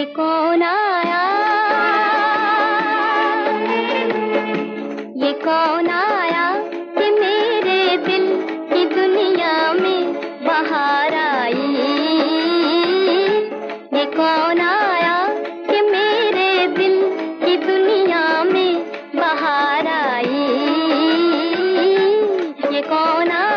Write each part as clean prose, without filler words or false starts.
ये कौन आया, ये कौन आया कि मेरे दिल की दुनिया में बाहर आई। ये कौन आया कि मेरे दिल की दुनिया में बाहर आई। ये कौन आया।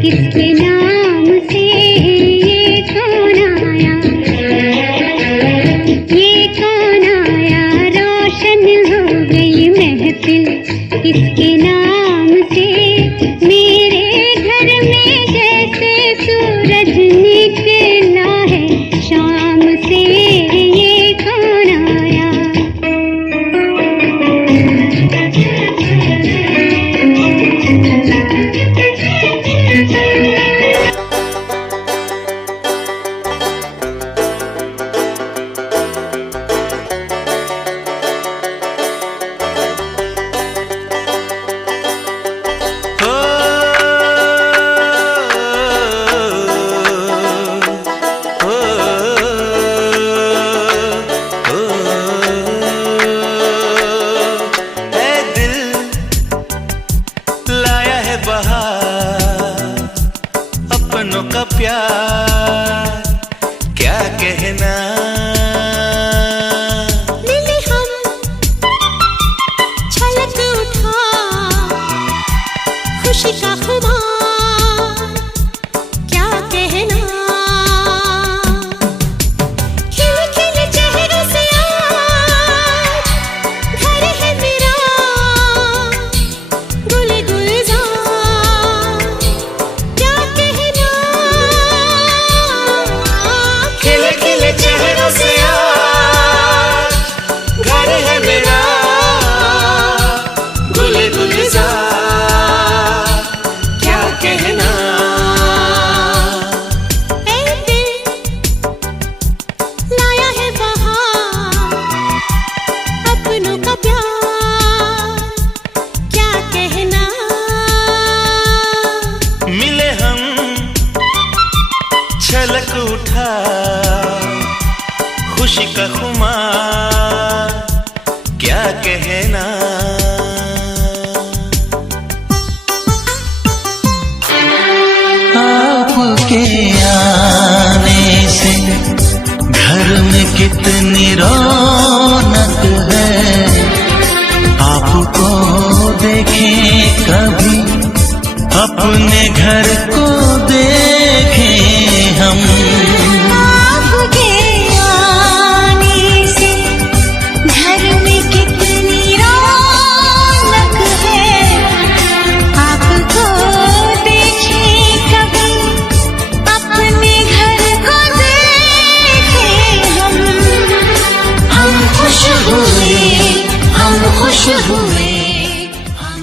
किसके नाम से ये कौन आया, ये कौन आया, रोशन हो गई महफिल किसके नाम से। मेरे घर में जैसे सूरज निकला है शाम से, ये कौन आया। अपनों का प्यार क्या कहना। मिले हम छलक उठा खुशी का खुमार क्या कहना। खिले खिले चेहरों से आज घर है मेरा गुल गुलजार छलक उठा खुशी का खुमार क्या कहना। आपके आने से घर में कितनी रौनक है, आपको देखें कभी अपने घर को देखें हम। आपके आने से घर में कितनी रौनक है, आपको देखें कभी अपने घर को देखें हम। हम खुश हुए, हम खुश हुए, हम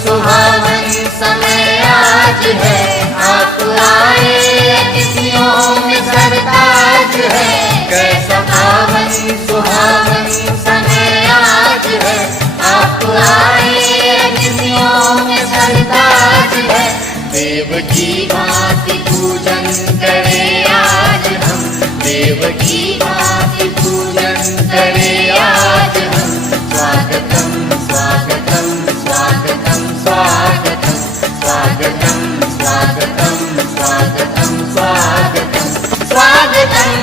सुहावन समय आज है, आप आए अतिथियों में सरताज है। कैसा पावन सुहावन समय आज है, आप आए अतिथियों में सरताज है। देव की भांति पूजन करे आज हम, देव की भांति पूजन करे आज हम। स्वागतम स्वागतम स्वागतम स्वागतम स्वागतम स्वागतम स्वागतम स्वागतम स्वागतम।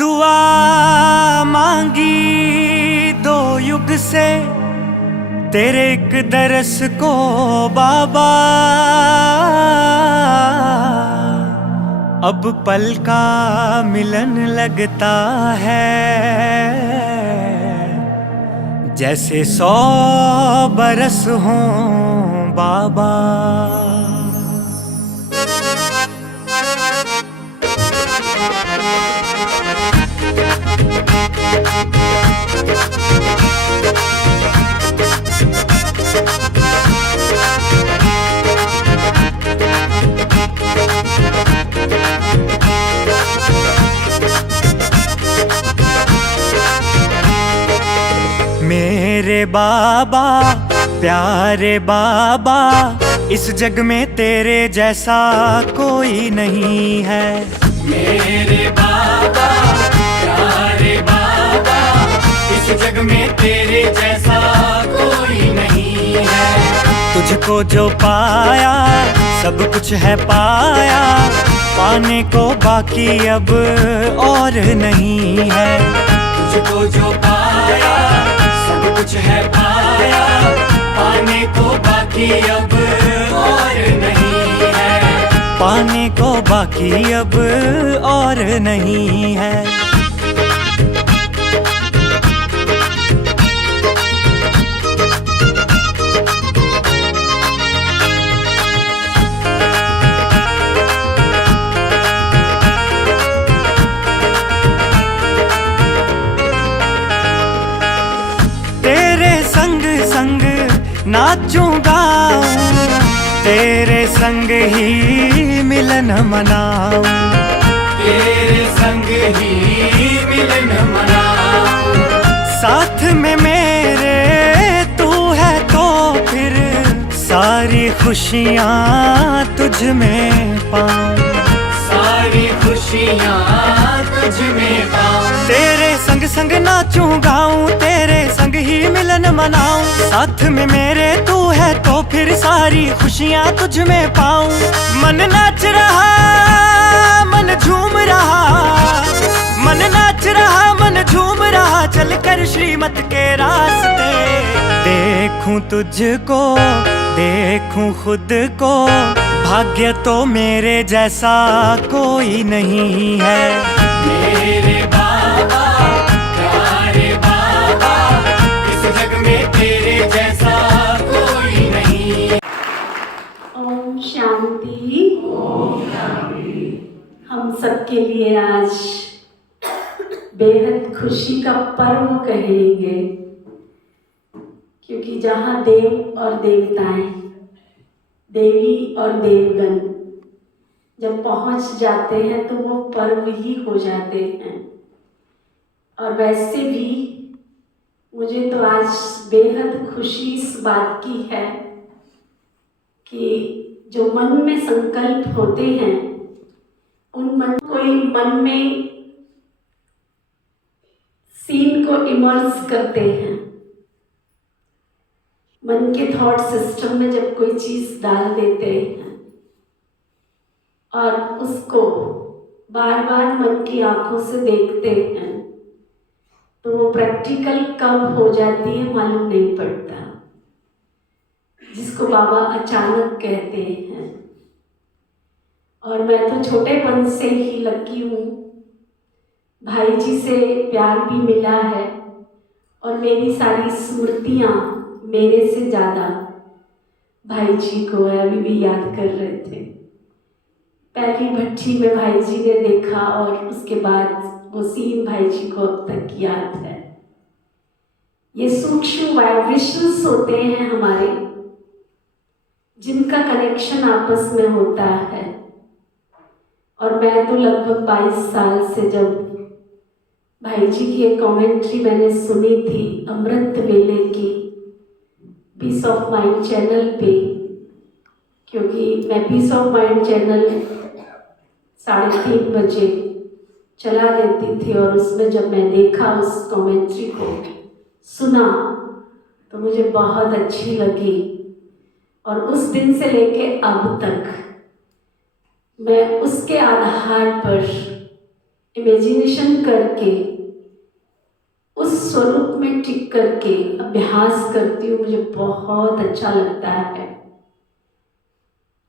दुआ मांगी 2 युग से तेरे एक दरस को बाबा, अब पल का मिलन लगता है जैसे 100 बरस हों बाबा। मेरे बाबा प्यारे बाबा, इस जग में तेरे जैसा कोई नहीं है। मेरे बाबा प्यारे बाबा, इस जग में तेरे जैसा कोई नहीं है। तुझको जो पाया सब कुछ है पाया, पाने को बाकी अब और नहीं है। तुझको जो पाया सब कुछ है पाया, पाने को बाकी अब और नहीं है। पाने को बाकी अब और नहीं है। संग नाचूं गाऊं, तेरे संग ही मिलन मनाऊं, तेरे संग ही मिलन मनाऊं। साथ में मेरे तू है तो फिर सारी खुशियाँ तुझ में पाऊं, सारी खुशियाँ तुझ में पाऊं। तेरे संग संग नाचूं गाऊं, तेरे संग ही मिलन मनाऊं। साथ में मेरे तू है तो फिर सारी खुशियाँ तुझ में पाऊं। मन नाच रहा मन झूम रहा, मन नाच रहा मन झूम रहा, चल कर श्रीमत के रास्ते। देखूं तुझको देखूं खुद को, भाग्य तो मेरे जैसा कोई नहीं है। मेरे बाबा प्यारे बाबा, इस जग में तेरे जैसा कोई नहीं है। ओम शांति। हम सबके लिए आज बेहद खुशी का पर्व कहेंगे, क्योंकि जहाँ देव और देवताएं, देवी और देवगण जब पहुंच जाते हैं तो वो पर्व ही हो जाते हैं। और वैसे भी मुझे तो आज बेहद खुशी इस बात की है कि जो मन में संकल्प होते हैं उन मन कोई मन में सीन को इमर्स करते हैं। मन के थॉट सिस्टम में जब कोई चीज़ डाल देते हैं और उसको बार बार मन की आंखों से देखते हैं तो वो प्रैक्टिकल कब हो जाती है मालूम नहीं पड़ता, जिसको बाबा अचानक कहते हैं। और मैं तो छोटेपन से ही लकी हूँ, भाई जी से प्यार भी मिला है और मेरी सारी स्मृतियाँ मेरे से ज़्यादा भाई जी को अभी भी याद कर रहे थे। पहली भट्टी में भाई जी ने देखा और उसके बाद वो सीन भाई जी को अब तक याद है। ये सूक्ष्म वाइब्रेशंस होते हैं हमारे, जिनका कनेक्शन आपस में होता है। और मैं तो लगभग 22 साल से जब भाई जी की एक कमेंट्री मैंने सुनी थी अमृत वेले की पीस ऑफ माइंड चैनल पे, क्योंकि मैं पीस ऑफ माइंड चैनल 3:30 बजे चला देती थी और उसमें जब मैं देखा उस कमेंट्री को सुना तो मुझे बहुत अच्छी लगी। और उस दिन से लेके अब तक मैं उसके आधार पर इमेजिनेशन करके उस स्वरूप में टिक करके अभ्यास करती हूँ, मुझे बहुत अच्छा लगता है।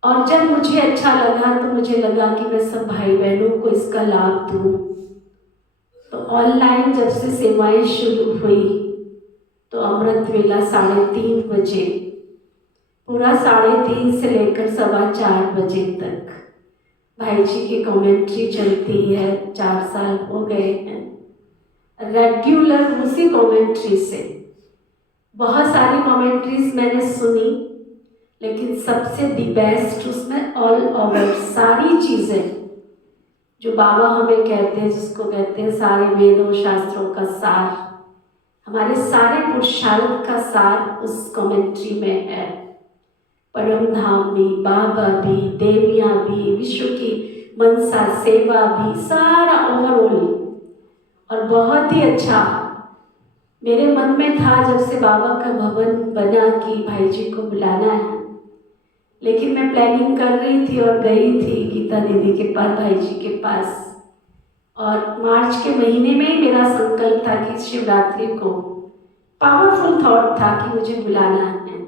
और जब मुझे अच्छा लगा तो मुझे लगा कि मैं सब भाई बहनों को इसका लाभ दूँ। तो ऑनलाइन जब से सेवाएं शुरू हुई तो अमृत वेला 3:30 बजे, पूरा 3:30 से लेकर 4:15 बजे तक भाई जी की कमेंट्री चलती है। 4 साल हो गए हैं रेगुलर उसी कमेंट्री से। बहुत सारी कमेंट्रीज मैंने सुनी, लेकिन सबसे दी बेस्ट उसमें ऑल ओवर सारी चीज़ें जो बाबा हमें कहते हैं, जिसको कहते हैं सारे वेदों शास्त्रों का सार, हमारे सारे पुरुषार्थ का सार उस कमेंट्री में है। परम धाम भी, बाबा भी, देवियाँ भी, विश्व की मनसा सेवा भी, सारा ओवरऑल। और बहुत ही अच्छा मेरे मन में था जब से बाबा का भवन बना कि भाई जी को बुलाना है, लेकिन मैं प्लानिंग कर रही थी और गई थी गीता दीदी के पास, भाई जी के पास। और मार्च के महीने में ही मेरा संकल्प था कि शिवरात्रि को पावरफुल थॉट था कि मुझे बुलाना है।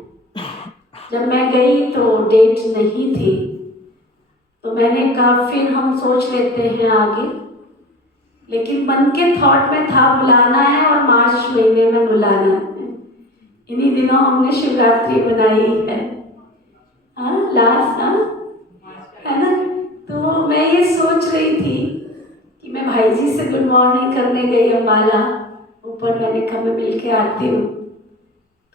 जब मैं गई तो डेट नहीं थी, तो मैंने कहा फिर हम सोच लेते हैं आगे, लेकिन मन के थॉट में था बुलाना है और मार्च महीने में बुलाना है। इन्हीं दिनों हमने शिवरात्रि बनाई है, हाँ लास्ट, हाँ है ना। तो मैं ये सोच रही थी कि मैं भाई जी से गुड मॉर्निंग करने गई अम्बाला ऊपर, मैंने कहा मैं मिल के आती हूँ।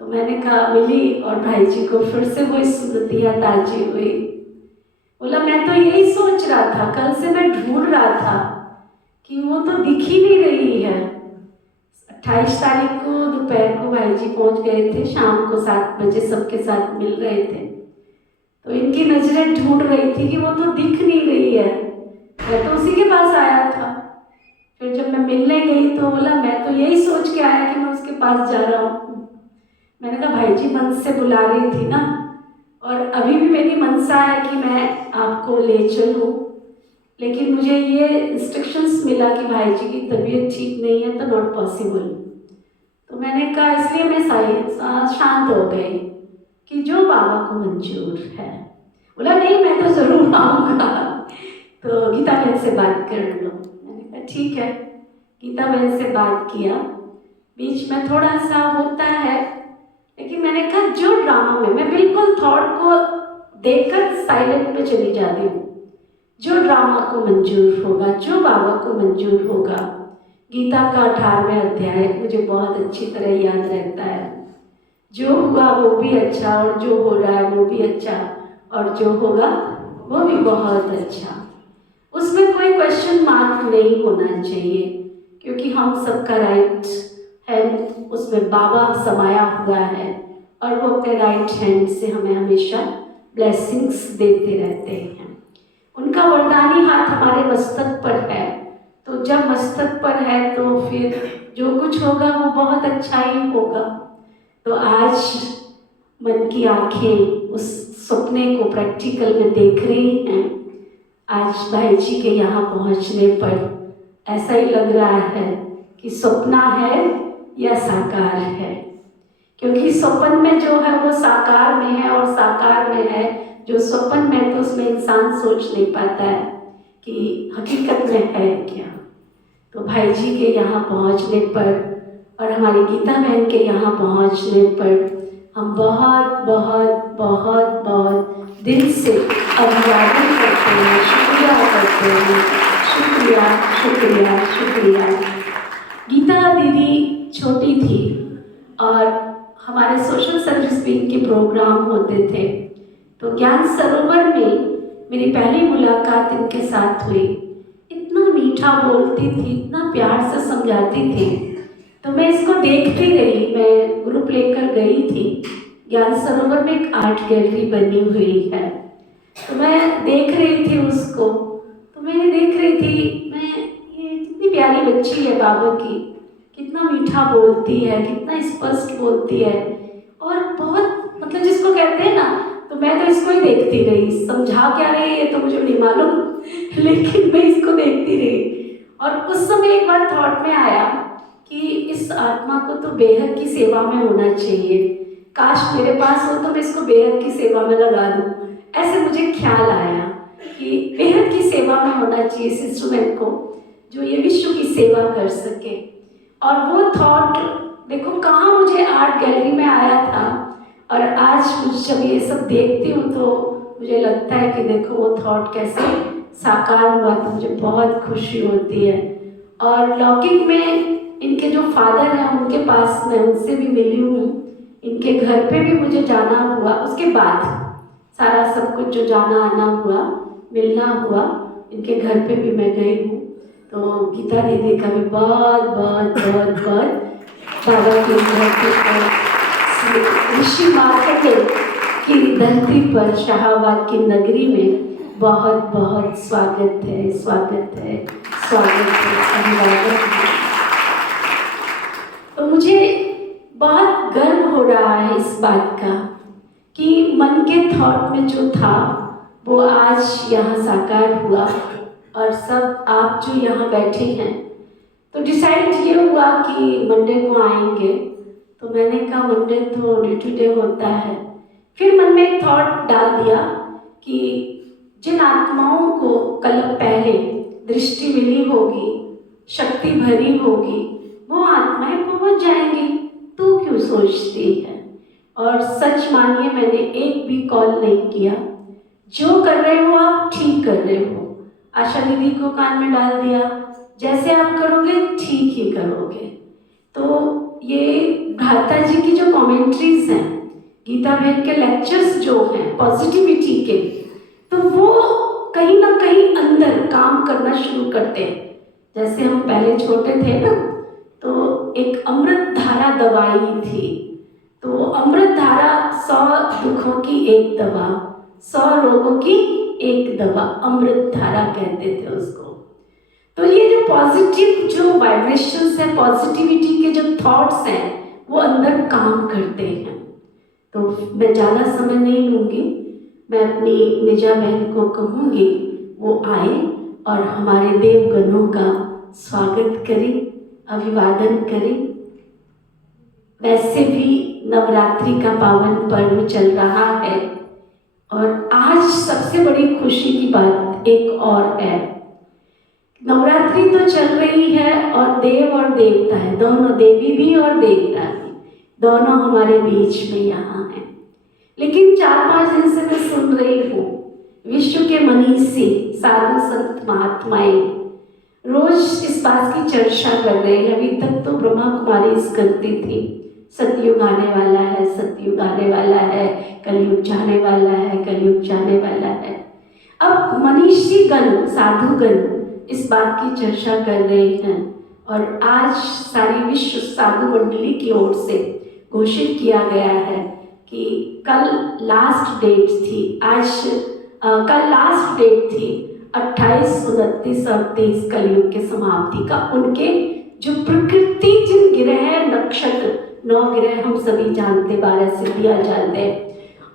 तो मैंने कहा मिली और भाई जी को फिर से वो स्मृतियाँ ताजी हुई। बोला मैं तो यही सोच रहा था, कल से मैं ढूंढ रहा था कि वो तो दिख ही नहीं रही है। 28 तारीख को दोपहर को भाई जी पहुँच गए थे, शाम को 7 बजे सबके साथ मिल रहे थे। तो इनकी नज़रें ढूंढ रही थी कि वो तो दिख नहीं रही है। मैं तो उसी के पास आया था। फिर जब मैं मिलने गई तो बोला मैं तो यही सोच के आया कि मैं उसके पास जा रहा हूँ। मैंने कहा भाई जी मन से बुला रही थी ना, और अभी भी मेरी मनसा है कि मैं आपको ले चलूँ, लेकिन मुझे ये इंस्ट्रक्शंस मिला कि भाई जी की तबीयत ठीक नहीं है तो नॉट पॉसिबल। तो मैंने कहा इसलिए मैं शांत हो गई कि जो बाबा को मंजूर है। बोला नहीं मैं तो ज़रूर आऊँगा, तो गीता बहन से बात कर लो। मैंने कहा ठीक है, गीता बहन से बात किया। बीच में थोड़ा सा होता है, लेकिन मैंने कहा जो ड्रामा में मैं बिल्कुल थॉट को देखकर साइलेंट पे चली जाती हूँ। जो ड्रामा को मंजूर होगा, जो बाबा को मंजूर होगा। गीता का 18वां अध्याय मुझे बहुत अच्छी तरह याद रहता है। जो हुआ वो भी अच्छा, और जो हो रहा है वो भी अच्छा, और जो होगा वो भी बहुत अच्छा। उसमें कोई क्वेश्चन मार्क नहीं होना चाहिए, क्योंकि हम सबका राइट हैंड उसमें बाबा समाया हुआ है, और वो अपने राइट हैंड से हमें हमेशा ब्लेसिंग्स देते रहते हैं। उनका वरदानी हाथ हमारे मस्तक पर है, तो जब मस्तक पर है तो फिर जो कुछ होगा वो बहुत अच्छा ही होगा। तो आज मन की आंखें उस सपने को प्रैक्टिकल में देख रही हैं। आज भाई जी के यहाँ पहुँचने पर ऐसा ही लग रहा है कि सपना है या साकार है, क्योंकि स्वप्न में जो है वो साकार में है, और साकार में है जो स्वप्न में, तो उसमें इंसान सोच नहीं पाता है कि हकीकत में है क्या। तो भाई जी के यहाँ पहुँचने पर और हमारी गीता बहन के यहाँ पहुँचने पर हम बहुत बहुत बहुत बहुत दिल से अभिवादन करते हैं, शुक्रिया करते हैं। शुक्रिया शुक्रिया शुक्रिया। गीता दीदी छोटी थी और हमारे सोशल सर्विस विंग के प्रोग्राम होते थे, तो ज्ञान सरोवर में मेरी पहली मुलाकात इनके साथ हुई। इतना मीठा बोलती थी, इतना प्यार से समझाती थी, तो मैं इसको देखती रही। मैं ग्रुप लेकर गई थी, ज्ञान सरोवर में एक आर्ट गैलरी बनी हुई है, तो मैं देख रही थी उसको। तो मैं देख रही थी, मैं ये कितनी प्यारी बच्ची है बाबा की, कितना मीठा बोलती है, कितना स्पष्ट बोलती है, और बहुत मतलब जिसको कहते हैं ना, तो मैं तो इसको ही देखती रही। समझा क्या रही है तो मुझे नहीं मालूम, लेकिन मैं इसको देखती रही। और उस समय एक बार थॉट में आया कि इस आत्मा को तो बेहद की सेवा में होना चाहिए, काश मेरे पास हो तो मैं इसको बेहद की सेवा में लगा दूं। ऐसे मुझे ख्याल आया कि बेहद की सेवा में होना चाहिए इस इंस्ट्रूमेंट को, जो ये विश्व की सेवा कर सके। और वो थॉट देखो कहाँ मुझे आर्ट गैलरी में आया था, और आज जब ये सब देखती हूँ तो मुझे लगता है कि देखो वो थॉट कैसे साकार हुआ, तो मुझे बहुत खुशी होती है। और लौकिक में इनके जो फादर हैं उनके पास मैं उनसे भी मिली हूँ, इनके घर पे भी मुझे जाना हुआ, उसके बाद सारा सब कुछ जो जाना आना हुआ, मिलना हुआ, इनके घर पे भी मैं गई हूँ। तो गीता दीदी का भी बहुत बहुत बहुत बहुत बाबा की धरती पर, ऋषि मार्कंडेय की धरती पर, शाहाबाद की नगरी में बहुत बहुत स्वागत है, स्वागत है, स्वागत है, अभिवादन है। तो मुझे बहुत गर्व हो रहा है इस बात का कि मन के थॉट में जो था वो आज यहाँ साकार हुआ, और सब आप जो यहाँ बैठे हैं तो डिसाइड ये हुआ कि मंडे को आएंगे। तो मैंने कहा मंडे तो ड्यूटी डे होता है। फिर मन में एक थॉट डाल दिया कि जिन आत्माओं को कल पहले दृष्टि मिली होगी, शक्ति भरी होगी, वो आत्माएं पहुंच जाएंगी, तू क्यों सोचती है। और सच मानिए मैंने एक भी कॉल नहीं किया, जो कर रहे हो आप ठीक कर रहे हो। आशा दीदी को कान में डाल दिया, जैसे आप करोगे ठीक ही करोगे। तो ये भ्राता जी की जो कमेंट्रीज हैं, गीता बहन के लेक्चर्स जो हैं पॉजिटिविटी के, तो वो कहीं ना कहीं अंदर काम करना शुरू करते हैं। जैसे हम पहले छोटे थे ना, तो एक अमृत धारा दवाई थी, तो अमृत धारा 100 दुखों की एक दवा, 100 रोगों की एक दवा, अमृत धारा कहते थे उसको। तो ये जो पॉजिटिव जो वाइब्रेशंस हैं, पॉजिटिविटी के जो थॉट्स हैं, वो अंदर काम करते हैं। तो मैं ज़्यादा समय नहीं लूँगी, मैं अपनी निजा बहन को कहूँगी वो आए और हमारे देवगणों का स्वागत करें, अभिवादन करें। वैसे भी नवरात्रि का पावन पर्व चल रहा है, और आज सबसे बड़ी खुशी की बात एक और है। नवरात्रि तो चल रही है और देव और देवता है, दोनों, देवी भी और देवता भी, दोनों हमारे बीच में यहाँ हैं। लेकिन 4-5 दिन से मैं सुन रही हूँ विश्व के मनीषी, साधु संत महात्माएं रोज इस बात की चर्चा कर रहे हैं। अभी तक तो ब्रह्मा कुमारी इस करती थी, सतयुग आने वाला है, सतयुग आने वाला है, कलयुग जाने वाला है, कलयुग जाने वाला है। अब मनीषी गण, साधुगण इस बात की चर्चा कर रहे हैं, और आज सारी विश्व साधु मंडली की ओर से घोषित किया गया है कि कल लास्ट डेट थी, कल लास्ट डेट थी 28, 29 और 30 कलयुग के समाप्ति का। उनके जो प्रकृति, जिन ग्रह नक्षत्र, 9 ग्रह हम सभी जानते, 12 सिद्धियां जानते हैं,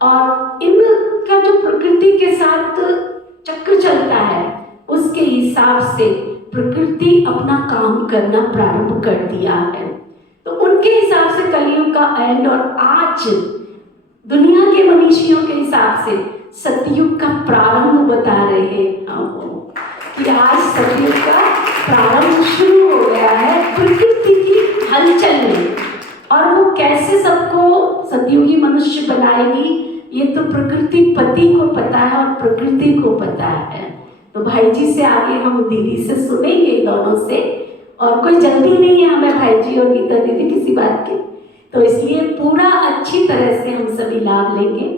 और इनका जो प्रकृति के साथ चक्र चलता है उसके हिसाब से प्रकृति अपना काम करना प्रारंभ कर दिया है। तो उनके हिसाब से कलयुग का एंड, और आज दुनिया के मनीषियों के हिसाब से सतयुग का प्रारंभ बता रहे हैं कि आज सतयुग का प्रारंभ शुरू हो गया है प्रकृति की हलचल में। और वो कैसे सबको सतयुगी मनुष्य बनाएगी, ये तो प्रकृति पति को पता है और प्रकृति को पता है। तो भाई जी से आगे हम दीदी से सुनेंगे, दोनों से, और कोई जल्दी नहीं है हमें भाई जी और गीता दीदी किसी बात की, तो इसलिए पूरा अच्छी तरह से हम सभी लाभ लेंगे।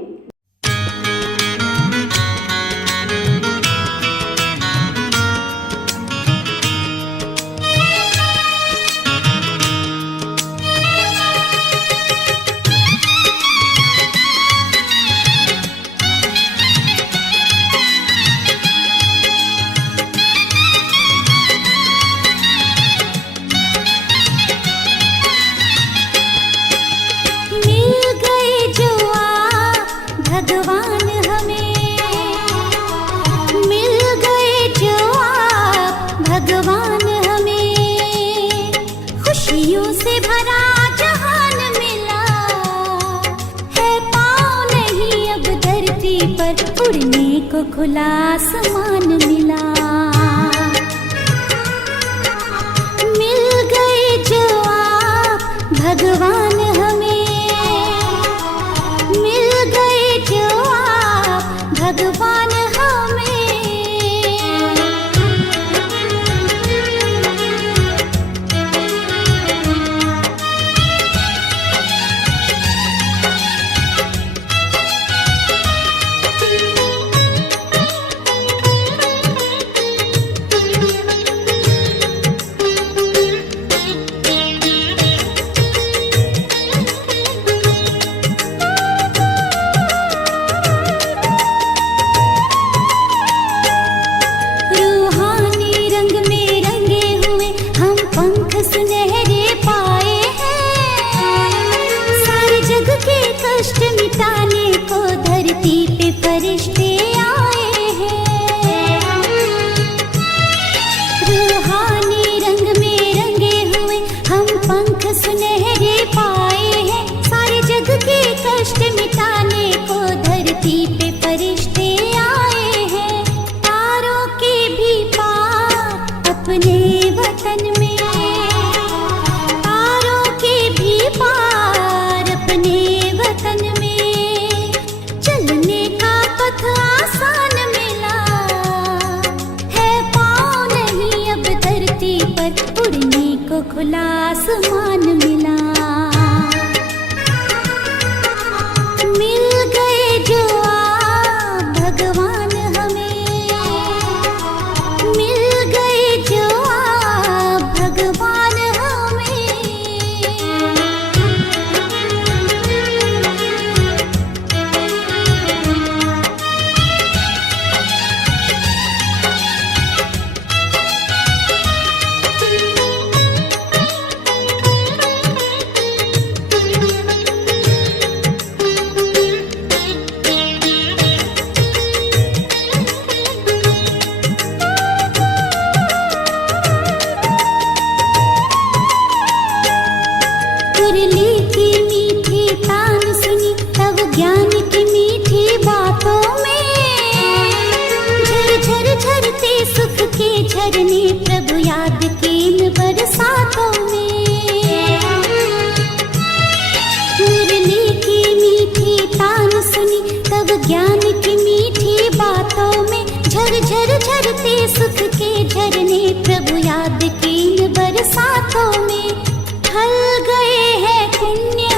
मिल गए जो खुशियों से भरा जहान मिला है, पाँव नहीं अब धरती पर, उड़ने को खुला आसमान मिला। मिल गए जो आप भगवान हमें, मिल गए जो आप भगवान हमें। खुला आसमान मिला। मिल गए जो आप भगवान हमें, मिल गए जो आप भगवान हमें। झरने प्रभु याद के इन बरसातों में, मुरली की मीठी तान सुनी तब ज्ञान की मीठी बातों में। झर झरते सुख के झरने प्रभु याद के इन बरसातों में। ढल गए हैं पुण्य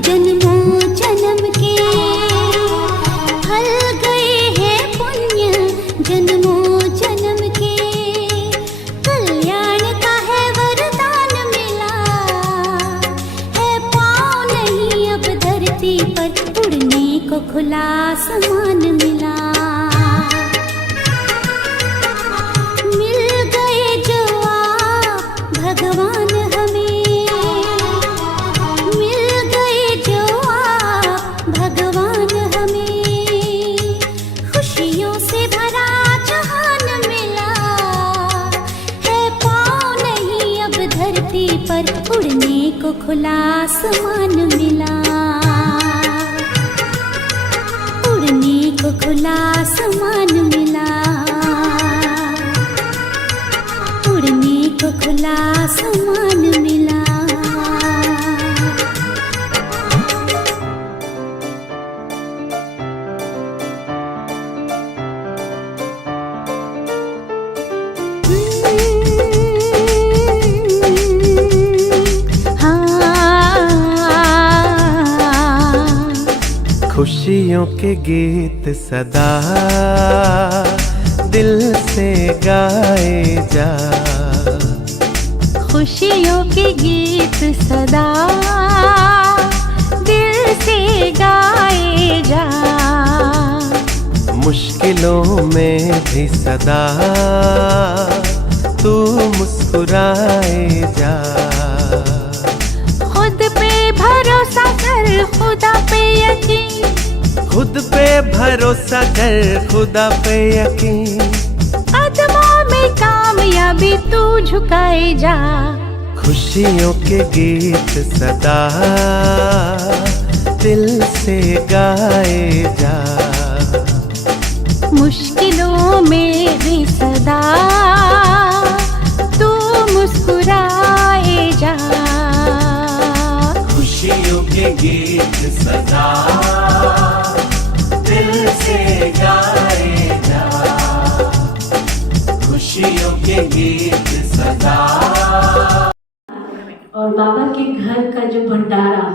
जन्मों जन्म के, ढल गए हैं पुण्य जन्मों जन्म के। पर उड़ने को खुला आसमान मिला। मिल गए जो आप भगवान हमें, मिल गए जो आप भगवान हमें। खुशियों से भरा जहान मिला है, पाँव नहीं अब धरती पर, उड़ने को खुला आसमान मिला। खुला आसमान मिला, उड़ने को खुला आसमान मिला। खुशियों के गीत सदा दिल से गाए जा, खुशियों के गीत सदा दिल से गाए जा। मुश्किलों में भी सदा तू मुस्कुराए जा। खुद पे भरोसा कर, खुदा पे यकीन, खुद पे भरोसा कर, खुदा पे यकीन। कदमों में कामयाबी तू झुकाए जा। खुशियों के गीत सदा दिल से गाए जा। मुश्किलों में भी सदा तू मुस्कुराए जा। खुशियों के गीत सदा दिल से गाए जा। खुशियों के गीत सदा। और बाबा के घर का जो भंडारा,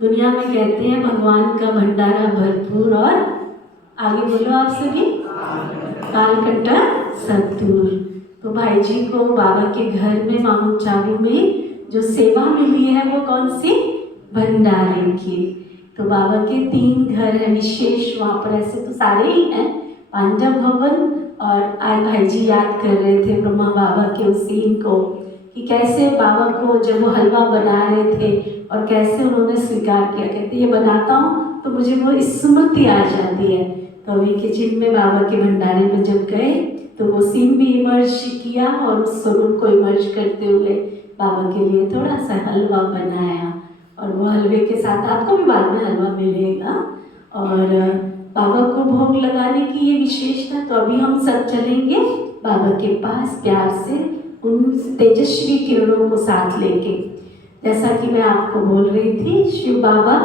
दुनिया में कहते हैं भगवान का भंडारा भरपूर और आगे बोलो आप सभी, कालकट्टा सत्तूर। तो भाई जी को बाबा के घर में माउंट चाबू में जो सेवा मिली है वो कौन सी, भंडारे की। तो बाबा के 3 घर है विशेष वहाँ पर, ऐसे तो सारे ही हैं, पांजा भवन। और आज भाई जी याद कर रहे थे ब्रह्मा बाबा के उस सीन को कि कैसे बाबा को जब वो हलवा बना रहे थे और कैसे उन्होंने स्वीकार किया, कहते ये बनाता हूँ तो मुझे वो स्मृति आ जाती है। तो अभी किचन में बाबा के भंडारे में जब गए तो वो सीन भी इमर्ज किया और उस स्वरूप को इमर्ज करते हुए बाबा के लिए थोड़ा सा हलवा बनाया। और वो हलवे के साथ आपको भी बाद में हलवा मिलेगा। और बाबा को भोग लगाने की ये विशेषता। तो अभी हम सब चलेंगे बाबा के पास प्यार से, उन तेजस्वी किरणों को साथ लेके। जैसा कि मैं आपको बोल रही थी, शिव बाबा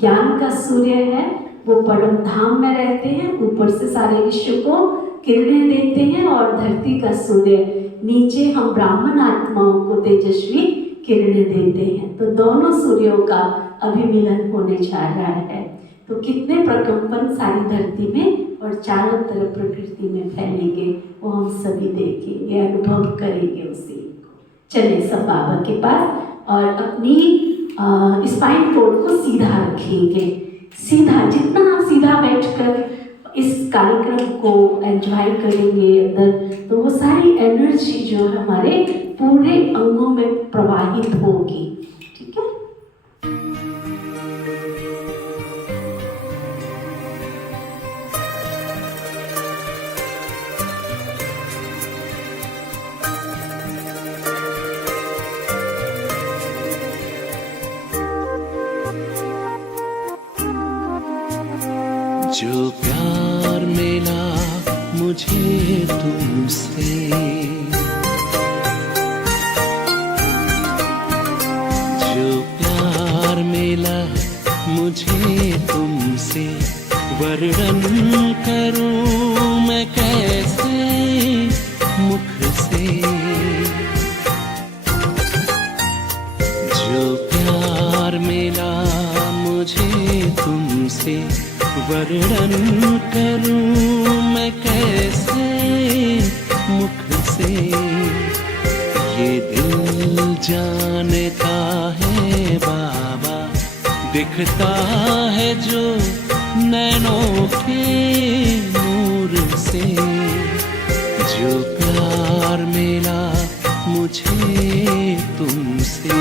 ज्ञान का सूर्य है, वो परम धाम में रहते हैं, ऊपर से सारे विश्व को किरणें देते हैं, और धरती का सूर्य नीचे हम ब्राह्मण आत्माओं को तेजस्वी किरणें देते हैं। तो दोनों सूर्यों का अभी मिलन होने जा रहा है। तो कितने प्रकंपन सारी धरती में और चारों तरफ प्रकृति में फैलेंगे वो हम सभी देखेंगे, अनुभव करेंगे उसी को। चले सब बाबा के पास और अपनी स्पाइन कोड को सीधा रखेंगे। सीधा, जितना आप सीधा बैठकर इस कार्यक्रम को एंजॉय करेंगे अंदर, तो वो सारी एनर्जी जो हमारे पूरे अंगों में प्रवाहित होगी। ठीक है। जो प्यार मिला मुझे तुमसे, जो प्यार मिला मुझे तुमसे, वर्णन करूं मैं कैसे मुख से। जो प्यार मिला मुझे तुमसे, वर्णन करूं मैं कैसे मुख से। ये दिल जानता है बाबा, दिखता है जो नैनों के नूर से। जो प्यार मिला मुझे तुमसे।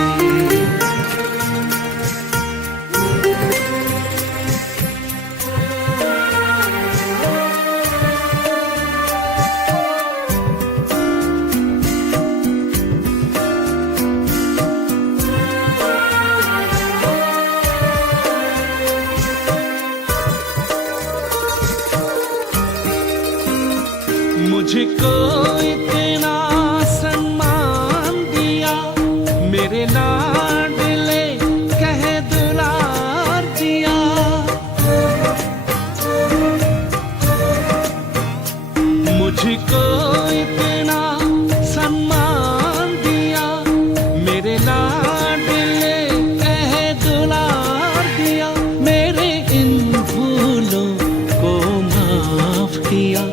मुझको इतना सम्मान दिया, मेरे लाडले कह दुलार दिया। मुझको इतना सम्मान दिया, मेरे लाडले कह दुलार दिया। मेरे इन भूलों को माफ किया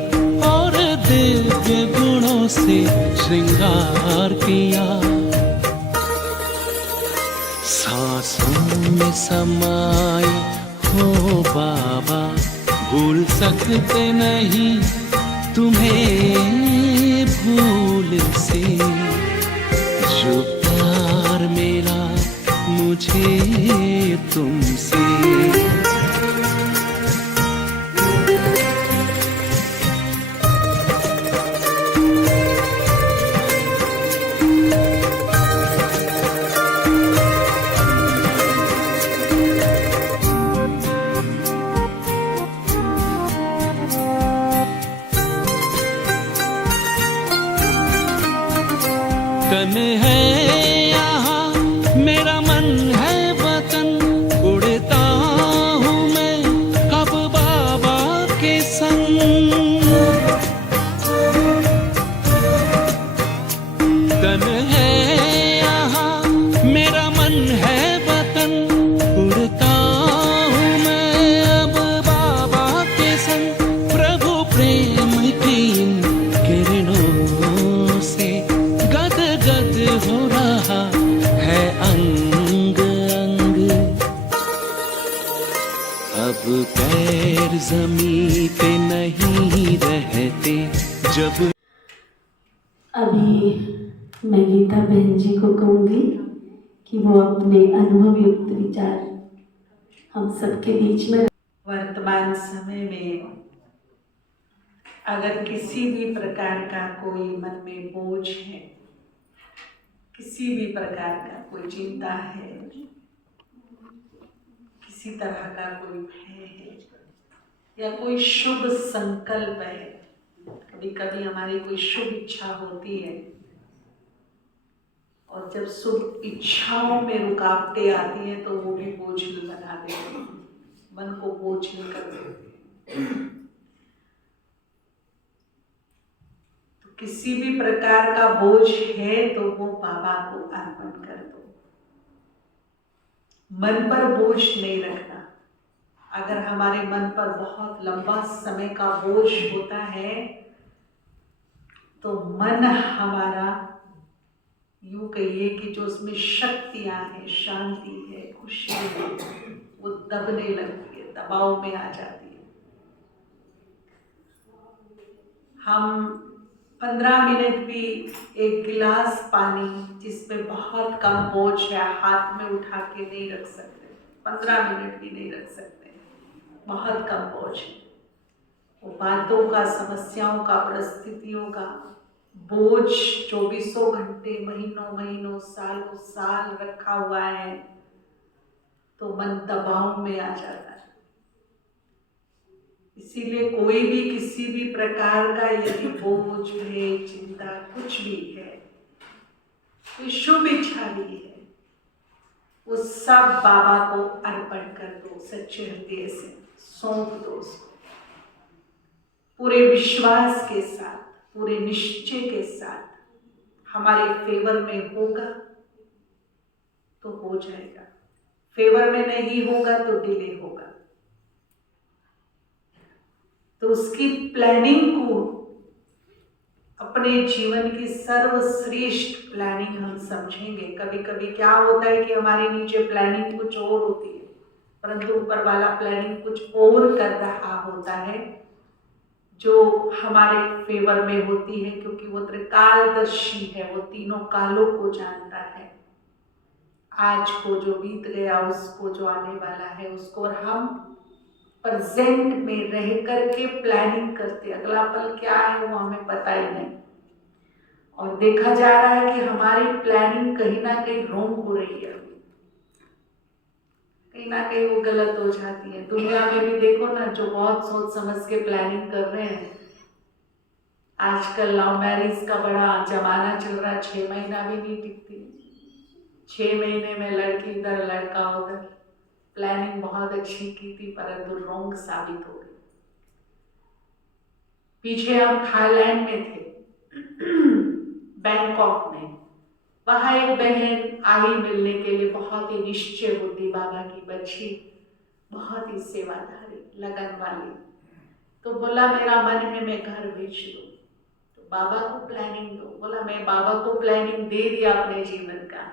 और दिव्य गुणों से श्रृंगार किया। सांसों में समाए हो बाबा, भूल सकते नहीं तुम्हें भूल से। जो प्यार मिला मुझे तुमसे। पैर जमीन पे नहीं रहते, जब अभी मैं गीता बहन जी को कहूँगी कि वो अपने अनुभव युक्त विचार हम सबके बीच में। वर्तमान समय में अगर किसी भी प्रकार का कोई मन में बोझ है, किसी भी प्रकार का कोई चिंता है, किसी तरह का कोई भय है या कोई शुभ संकल्प है, कभी कभी हमारी कोई शुभ इच्छा होती है और जब शुभ इच्छाओं में रुकावटें आती हैं तो वो भी बोझिल बना देते हैं, मन को बोझिल कर देते हैं। तो किसी भी प्रकार का बोझ है तो वो बाबा को अर्पण कर दो। मन पर बोझ नहीं रखना। अगर हमारे मन पर बहुत लंबा समय का बोझ होता है तो मन हमारा, यूं कहिए कि जो उसमें शक्तियां हैं, शांति है, खुशी है, वो दबने लगती है, दबाव में आ जाती है। हम 15 मिनट भी एक गिलास पानी जिसमें बहुत कम बोझ है हाथ में उठा के नहीं रख सकते, 15 मिनट भी नहीं रख सकते, बहुत कम बोझ है। वो बातों का, समस्याओं का, परिस्थितियों का बोझ 24 घंटे, महीनों सालों साल रखा हुआ है तो मन दबाव में आ जाता है। इसीलिए कोई भी किसी भी प्रकार का यदि बोझ है, चिंता कुछ भी है, कोई शुभ इच्छा भी है, वो सब बाबा को अर्पण कर दो, सच्चे हृदय से सौंप दो उसको, पूरे विश्वास के साथ, पूरे निश्चय के साथ। हमारे फेवर में होगा तो हो जाएगा, फेवर में नहीं होगा तो डिले होगा। तो उसकी प्लानिंग को अपने जीवन की सर्वश्रेष्ठ प्लानिंग हम समझेंगे। कभी कभी क्या होता है कि हमारे नीचे प्लानिंग कुछ और होती है, परंतु ऊपर वाला प्लानिंग कुछ और कर रहा होता है जो हमारे फेवर में होती है, क्योंकि वो त्रिकालदर्शी है, वो तीनों कालों को जानता है, आज को जो बीत गया, उसको जो आने वाला है उसको, और हम प्रेजेंट में रह करके प्लानिंग करते, अगला पल क्या है वो हमें पता ही नहीं। और देखा जा रहा है कि हमारी प्लानिंग कहीं ना कहीं रॉन्ग हो रही है, कहीं ना कहीं वो गलत हो जाती है। दुनिया में भी देखो ना, जो बहुत सोच समझ के प्लानिंग कर रहे हैं, आजकल लव मैरिज का बड़ा जमाना चल रहा है, 6 महीना भी नहीं टिकती, 6 महीने में लड़की इधर लड़का उधर। प्लानिंग बहुत अच्छी की थी परंतु रॉन्ग साबित हो गई। पीछे हम थाईलैंड में थे, बैंकॉक में, वहां एक बहन आई मिलने के लिए, बहुत ही निश्चय बुद्धि बाबा की बच्ची, बहुत ही सेवाधारी, लगन वाली। तो बोला मेरा मन है मैं घर बेच दूं, तो बाबा को प्लानिंग दो। बोला मैं बाबा को प्लानिंग दे दिया अपने जीवन का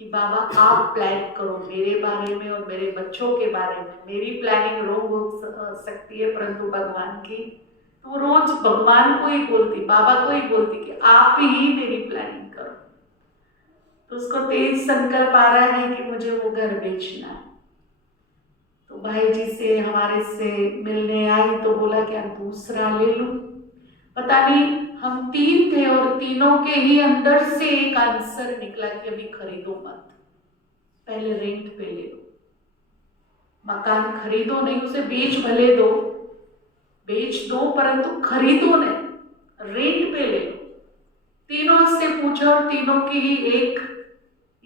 कि बाबा आप प्लान करो मेरे बारे में और मेरे बच्चों के बारे में। मेरी प्लानिंग रोंग हो सकती है परंतु भगवान की, तो रोज भगवान को ही बोलती, बाबा को ही बोलती कि आप ही मेरी प्लानिंग करो। तो उसको तेज संकल्प आ रहा है कि मुझे वो घर बेचना है। तो भाई जी से, हमारे से मिलने आई तो बोला क्या दूसरा ले लूं। पता नहीं, हम 3 थे और तीनों के ही अंदर से एक आंसर निकला कि अभी खरीदो मत, पहले रेंट पे ले लो। मकान खरीदो नहीं, उसे बेच भले दो, बेच दो परंतु खरीदो नहीं, रेंट पे ले लो। तीनों से पूछा और तीनों की ही एक,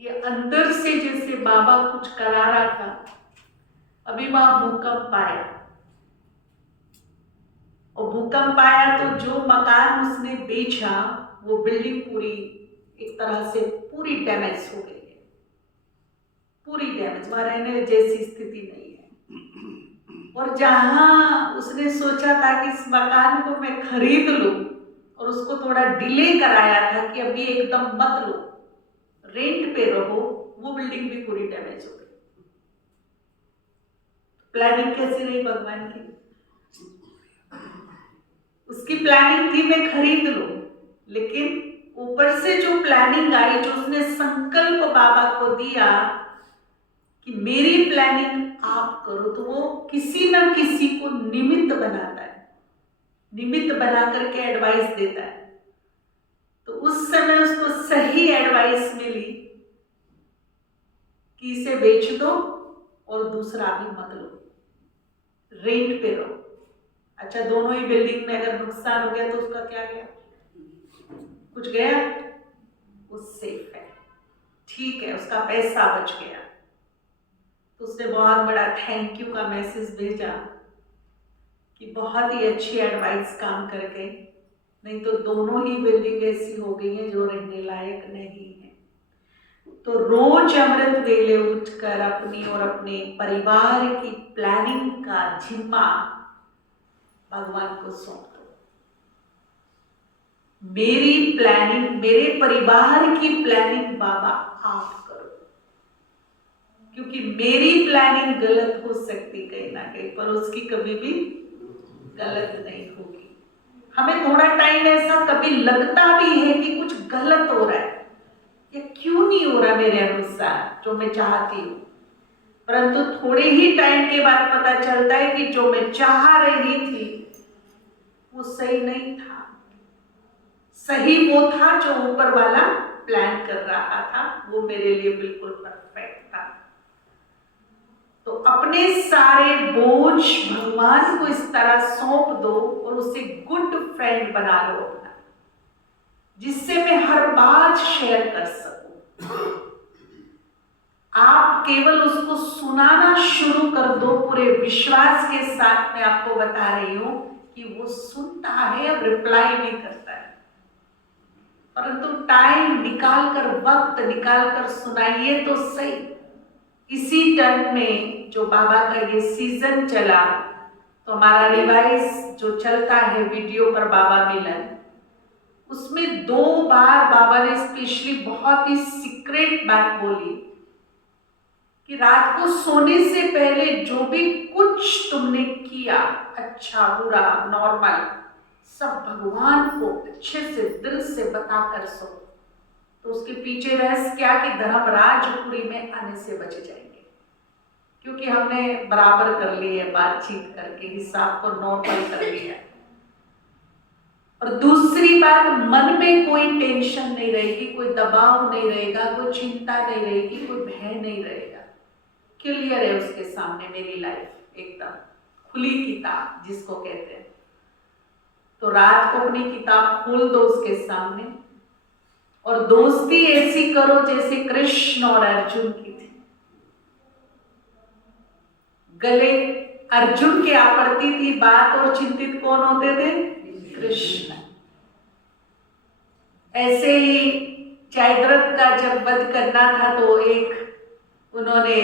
ये अंदर से जैसे बाबा कुछ करा रहा था। अभी वहां भूकंप आया और भूकंप आया तो जो मकान उसने बेचा वो बिल्डिंग पूरी एक तरह से पूरी डैमेज हो गई है, पूरी डैमेज, वहां रहने जैसी स्थिति नहीं है। और जहां उसने सोचा था कि इस मकान को मैं खरीद लूं और उसको थोड़ा डिले कराया था कि अभी एकदम मत लो, रेंट पे रहो, वो बिल्डिंग भी पूरी डैमेज हो गई। प्लानिंग कैसी रही भगवान की? उसकी प्लानिंग थी मैं खरीद लूं, लेकिन ऊपर से जो प्लानिंग आई, जो उसने संकल्प बाबा को दिया कि मेरी प्लानिंग आप करो, तो वो किसी न किसी को निमित्त बनाता है, निमित्त बना करके एडवाइस देता है। तो उस समय उसको सही एडवाइस मिली कि इसे बेच दो और दूसरा भी मत लो, रेंट पे रहो। अच्छा, दोनों ही बिल्डिंग में अगर नुकसान हो गया तो उसका क्या गया? कुछ गया? वो सेफ है, ठीक है, उसका पैसा बच गया। तो उसने बहुत बड़ा थैंक यू का मैसेज भेजा कि बहुत ही अच्छी एडवाइस काम कर गई, नहीं तो दोनों ही बिल्डिंग ऐसी हो गई हैं जो रहने लायक नहीं है। तो रोज अमृत वेले उठकर अपनी और अपने परिवार की प्लानिंग का जिम्मा भगवान को सौंप दो। मेरी प्लानिंग, मेरे परिवार की प्लानिंग बाबा आप करो, क्योंकि मेरी प्लानिंग गलत हो सकती कहीं ना कहीं, पर उसकी कभी भी गलत नहीं होगी। हमें थोड़ा टाइम ऐसा कभी लगता भी है कि कुछ गलत हो रहा है, ये क्यों नहीं हो रहा मेरे अनुसार जो मैं चाहती हूँ, परंतु थोड़े ही टाइम के बाद पता चलता है कि जो मैं चाह रही थी वो सही नहीं था। सही वो था जो ऊपर वाला प्लान कर रहा था, वो मेरे लिए बिल्कुल परफेक्ट था। तो अपने सारे बोझ भगवान को इस तरह सौंप दो और उसे गुड फ्रेंड बना लो अपना, जिससे मैं हर बात शेयर कर सकूं। आप केवल उसको सुनाना शुरू कर दो, पूरे विश्वास के साथ मैं आपको बता रही हूं कि वो सुनता है, अब रिप्लाई भी करता है, परंतु टाइम निकालकर, वक्त निकालकर सुनाइए तो सही। इसी टर्म में जो बाबा का ये सीजन चला, तो हमारा रिवाइज जो चलता है वीडियो पर बाबा मिलन, उसमें 2 बार बाबा ने स्पेशली बहुत ही सीक्रेट बात बोली कि रात को सोने से पहले जो भी कुछ तुमने किया, अच्छा बुरा नॉर्मल, सब भगवान को अच्छे से दिल से बताकर सो। तो उसके पीछे रहस्य क्या कि धर्मराजपुरी में आने से बच जाएंगे, क्योंकि हमने बराबर कर ली है, बातचीत करके हिसाब को नॉर्मल कर लिया। और दूसरी बात, मन में कोई टेंशन नहीं रहेगी, कोई दबाव नहीं रहेगा, कोई चिंता नहीं रहेगी, कोई भय नहीं रहेगा। क्लियर है उसके सामने मेरी लाइफ, एकदम खुली किताब जिसको कहते हैं। तो रात को अपनी किताब खोल दो उसके सामने और दोस्ती ऐसी करो जैसे कृष्ण और अर्जुन की थी। गले अर्जुन के आ पड़ती थी बात और चिंतित कौन होते थे? कृष्ण। ऐसे ही जयद्रथ का जब वध करना था तो एक उन्होंने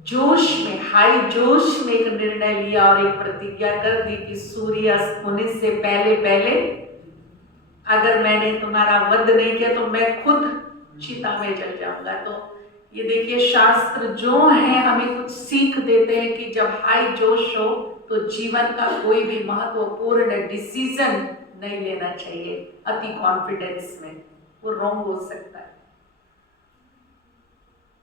जोश में, हाई जोश में एक निर्णय लिया और एक प्रतिज्ञा कर दी कि सूर्य अस्त होने से पहले पहले अगर मैंने तुम्हारा वध नहीं किया तो मैं खुद चिता में जल जाऊंगा। तो ये देखिए, शास्त्र जो है हमें कुछ सीख देते हैं कि जब हाई जोश हो तो जीवन का कोई भी महत्वपूर्ण डिसीजन नहीं लेना चाहिए अति कॉन्फिडेंस में, वो रॉन्ग हो सकता है।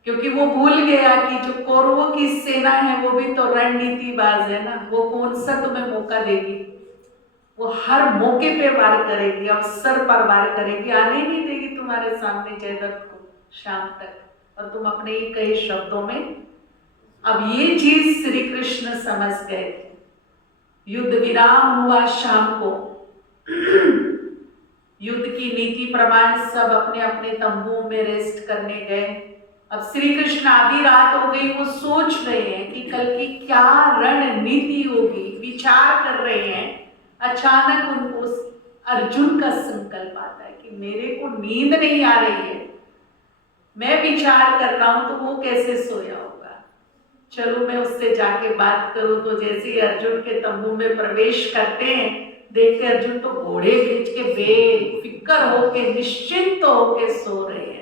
क्योंकि वो भूल गया कि जो कौरवों की सेना है वो भी तो रणनीतिबाज है ना, वो कौन सा तुम्हें मौका देगी, वो हर मौके पे वार करेगी, अवसर पर वार करेगी, आने नहीं देगी तुम्हारे सामने जयद्रथ को शाम तक। और तुम अपने ही कई शब्दों में, अब ये चीज श्री कृष्ण समझ गए थे। युद्ध विराम हुआ शाम को, युद्ध की नीति प्रमाण सब अपने अपने तंबुओं में रेस्ट करने गए। अब श्री कृष्ण आधी रात हो गई, वो सोच रहे हैं कि कल की क्या रणनीति होगी, विचार कर रहे हैं। अचानक उनको अर्जुन का संकल्प आता है कि मेरे को नींद नहीं आ रही है, मैं विचार कर रहा हूं, तो वो कैसे सोया होगा, चलो मैं उससे जाके बात करूं। तो जैसे ही अर्जुन के तंबू में प्रवेश करते हैं, देखते अर्जुन तो घोड़े बेच के बेफिक्र होके, निश्चिंत होके सो रहे हैं।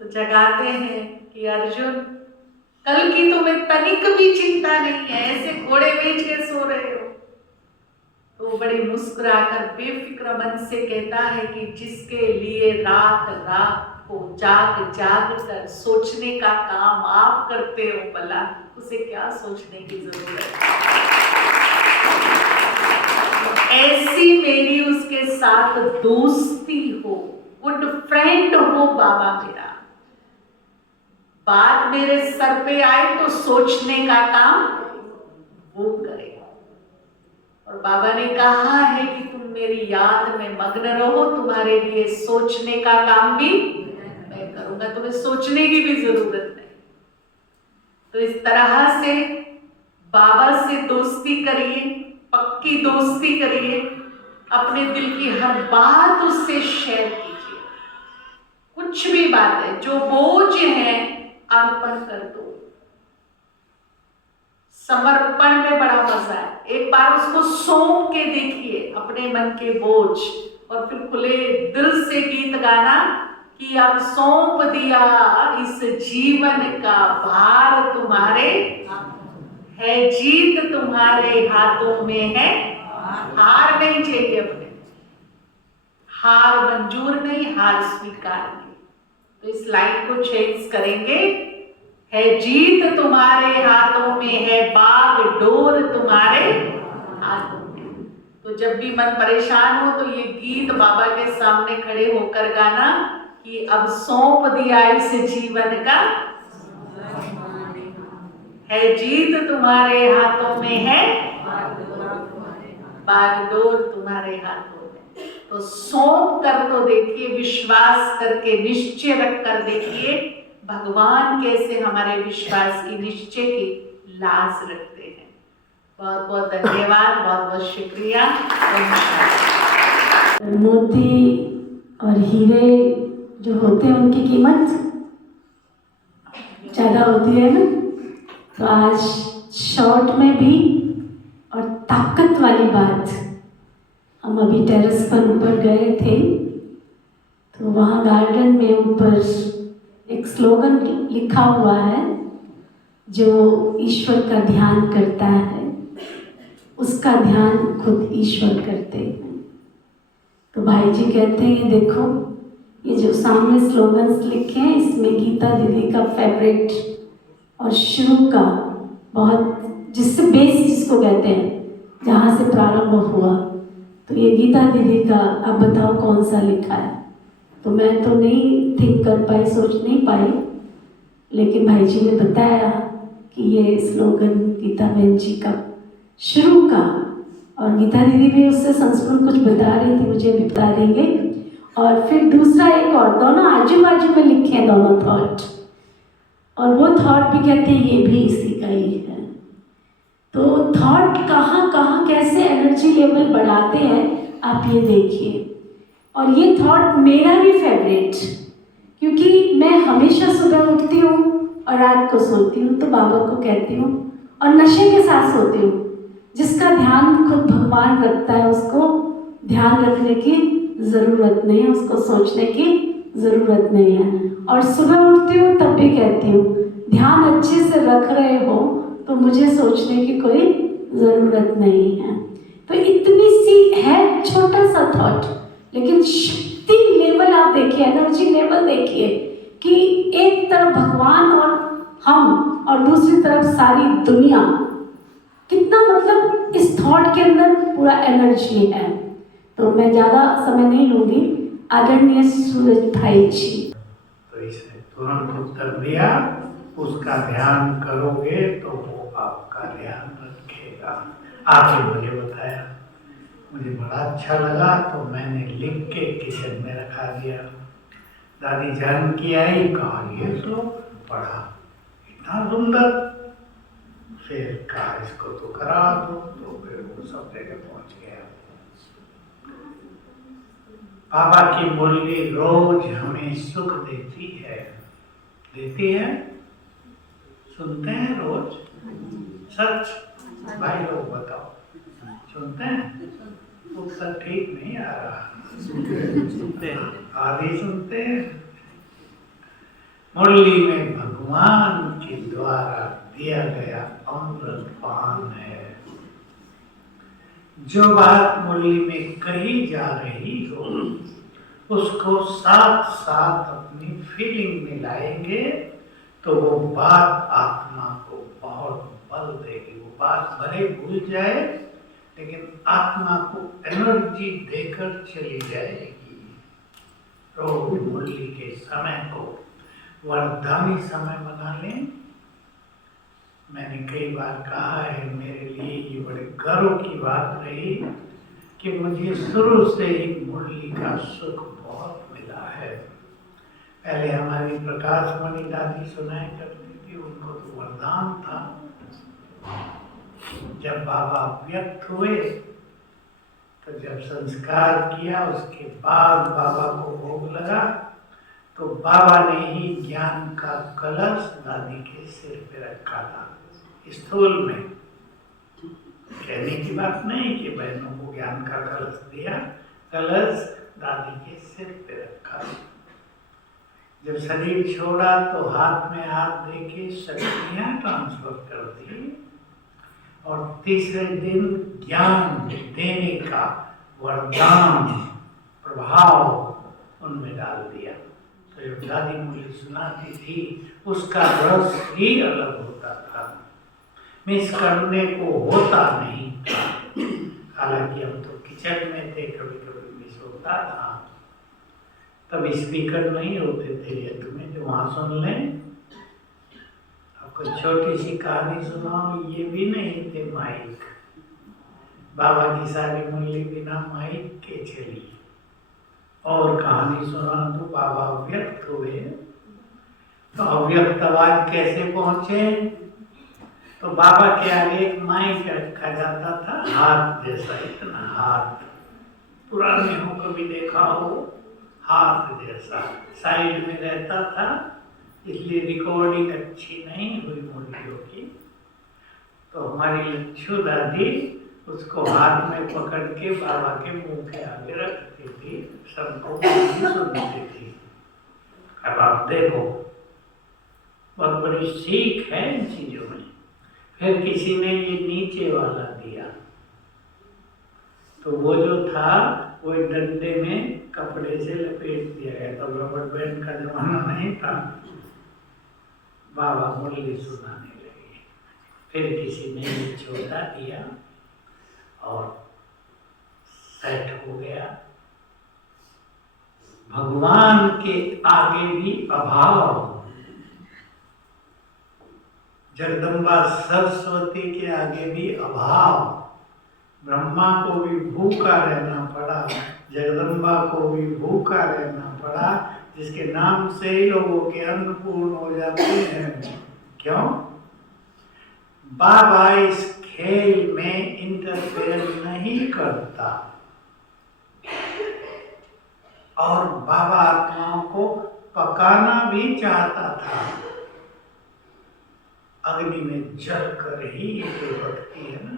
तो जगाते हैं कि अर्जुन कल की तुम्हें तनिक भी चिंता नहीं है, ऐसे घोड़े बेच के सो रहे हो। तो बड़ी मुस्कुराकर बेफिक्र मन से कहता है कि जिसके लिए रात रात को जाग जाग कर सोचने का काम आप करते हो, भला उसे क्या सोचने की जरूरत है। ऐसी मेरी उसके साथ दोस्ती हो, गुड फ्रेंड हो बाबा मेरा। बात मेरे सर पे आए तो सोचने का काम वो करे। और बाबा ने कहा है कि तुम मेरी याद में मग्न रहो, तुम्हारे लिए सोचने का काम भी मैं करूंगा, तुम्हें सोचने की भी जरूरत नहीं। तो इस तरह से बाबा से दोस्ती करिए, पक्की दोस्ती करिए, अपने दिल की हर बात उससे शेयर कीजिए। कुछ भी बात है, जो बोझ है अर्पण कर दो। समर्पण में बड़ा मजा है। एक बार उसको सौंप के देखिए अपने मन के बोझ, और फिर खुले दिल से गीत गाना कि अब सौंप दिया इस जीवन का भार तुम्हारे है, जीत तुम्हारे हाथों में है। हार नहीं चाहिए, अपने हार मंजूर नहीं, हार स्वीकार नहीं। तो इस लाइन को चेंज करेंगे, है जीत तुम्हारे हाथों में है, बाग डोर तुम्हारे हाथों में। तो जब भी मन परेशान हो तो ये गीत बाबा के सामने खड़े होकर गाना कि अब सौंप दिया इस जीवन का, है जीत तुम्हारे हाथों में है, बागडोर तुम्हारे हाथों में। तो सौंप कर तो देखिए, विश्वास करके निश्चय रख कर देखिए भगवान कैसे हमारे विश्वास की निश्चय की लाज रखते हैं। बहुत बहुत धन्यवाद, बहुत बहुत शुक्रिया। मोती और हीरे जो होते हैं उनकी कीमत ज़्यादा होती है ना, तो आज शॉर्ट में भी और ताकत वाली बात। हम अभी टेरेस पर ऊपर गए थे तो वहाँ गार्डन में ऊपर एक स्लोगन लिखा हुआ है, जो ईश्वर का ध्यान करता है उसका ध्यान खुद ईश्वर करते हैं। तो भाई जी कहते हैं देखो ये जो सामने स्लोगन्स लिखे हैं, इसमें गीता दीदी का फेवरेट और शुरू का बहुत, जिससे बेस जिसको कहते हैं, जहाँ से प्रारंभ हुआ, तो ये गीता दीदी का आप बताओ कौन सा लिखा है। तो मैं तो नहीं थिंक कर पाई, सोच नहीं पाई, लेकिन भाई जी ने बताया कि ये स्लोगन गीता बहन जी का शुरू का, और गीता दीदी भी उससे संस्कृत कुछ बता रही थी, मुझे भी बता देंगे। और फिर दूसरा एक और, दोनों आजू बाजू में लिखे हैं दोनों थॉट, और वो थॉट भी कहते हैं ये भी इसी का ही है। तो थॉट कहाँ कहाँ कैसे एनर्जी लेवल बढ़ाते हैं आप ये देखिए। और ये थॉट मेरा भी फेवरेट, क्योंकि मैं हमेशा सुबह उठती हूँ और रात को सोती हूँ तो बाबा को कहती हूँ, और नशे के साथ सोती हूँ। जिसका ध्यान खुद भगवान रखता है उसको ध्यान रखने की ज़रूरत नहीं है, उसको सोचने की ज़रूरत नहीं है। और सुबह उठती हूँ तब भी कहती हूँ ध्यान अच्छे से रख रहे हो तो मुझे सोचने की कोई ज़रूरत नहीं है। तो इतनी सी है छोटा सा थॉट, लेकिन शक्ति लेवल आप देखिए, एनर्जी लेवल देखिए कि एक तरफ भगवान और हम और दूसरी तरफ सारी दुनिया, कितना मतलब इस थॉट के अंदर पूरा एनर्जी है। तो मैं ज़्यादा समय नहीं लूँगी। आदरणीय सूरज भाई जी, तो इसने तुरंत उत्तर दिया, उसका ध्यान करोगे तो वो आपका ध्यान रखेगा। आगे मुझे बताया, मुझे बड़ा अच्छा लगा तो मैंने लिख के किचन में रखा दिया। दादी जान की आई, कहा ये श्लोक पढ़ा, इतना सुंदर। फिर कहा इसको तो करा दो, तो फिर वो सब जगह पहुंच गया। बाबा की मुरली रोज हमें सुख देती है, देती है, सुनते हैं रोज, सच भाई लोग बताओ, सुनते हैं? उत्तर ठीक नहीं आ रहा, सुनते हैं, आधी सुनते हैं। मुरली में भगवान भगवान के द्वारा दिया गया अमृत पान है। जो बात मुरली में कही जा रही हो उसको साथ साथ अपनी फीलिंग में लाएंगे तो वो बात आत्मा को बहुत बल देगी। वो बात भले भूल जाए लेकिन आत्मा को एनर्जी देकर चली जाएगी। रोज मुरली के समय को वरदानी समय बना लें। मैंने कई बार कहा है, मेरे लिए ये बड़े गर्व की बात रही कि मुझे शुरू से ही मुरली का सुख बहुत मिला है। पहले हमारी प्रकाश मणि दादी सुनाया करती थी, उनको तो वरदान था। जब बाबा व्यक्त हुए तो जब संस्कार किया उसके बाद बाबा को भोग लगा तो बाबा ने ही ज्ञान का कलश दादी के सिर पे रखा था, स्थूल में। कहने की बात नहीं कि बहनों को ज्ञान का कलश दिया, कलश दादी के सिर पे रखा। जब शरीर छोड़ा तो हाथ में हाथ देके शक्तियां ट्रांसफर कर दी और तीसरे दिन ज्ञान देने का वरदान प्रभाव उनमें डाल दिया। तो जब दादी मुझे सुनाती थी उसका रस ही अलग होता था, मिस करने को होता नहीं था। हालांकि हम तो किचन में थे, कभी कभी मिस होता था, तब स्पीकर नहीं होते थे। ये तुम्हें जो वहाँ सुन लें। आपको छोटी सी कहानी सुनाओ, ये भी नहीं थे माइक। बाबा की सारी मुरली बिना माइक के चली। और कहानी सुना तो बाबा व्यक्त हुए तो अव्यक्त आवाज कैसे पहुंचे? तो बाबा के आगे एक माइक रखा जाता था, हाथ जैसा, इतना हाथ, पुराने हो कभी देखा हो, हाथ जैसा साइड में रहता था, इसलिए रिकॉर्डिंग अच्छी नहीं हुई मुरलियों की। तो हमारी लच्छू दादी उसको हाथ में पकड़ के बाबा के मुंह के आगे रखती थी, सबको सुनती थी। अब आप देखो, बहुत बड़ी सीख है इन चीजों में। फिर किसी ने ये नीचे वाला दिया तो वो जो था वो डंडे में कपड़े से लपेट दिया गया। तब रबड़ बैंड का जमाना नहीं था। बाबा मुरली सुनाने लगे। फिर किसी ने ये छोटा दिया और सेट हो गया। भगवान के आगे भी अभाव, जगदम्बा सरस्वती के आगे भी अभाव। ब्रह्मा को भी भूखा रहना पड़ा, जगदम्बा को भी भूखा रहना पड़ा, जिसके नाम से ही लोगों के अन्न पूर्ण हो जाते हैं। क्यों? बाबा इस खेल में इंटरफेयर नहीं करता और बाबा आत्माओं को पकाना भी चाहता था। अग्नि में जल कर ही ये भक्ति है ना,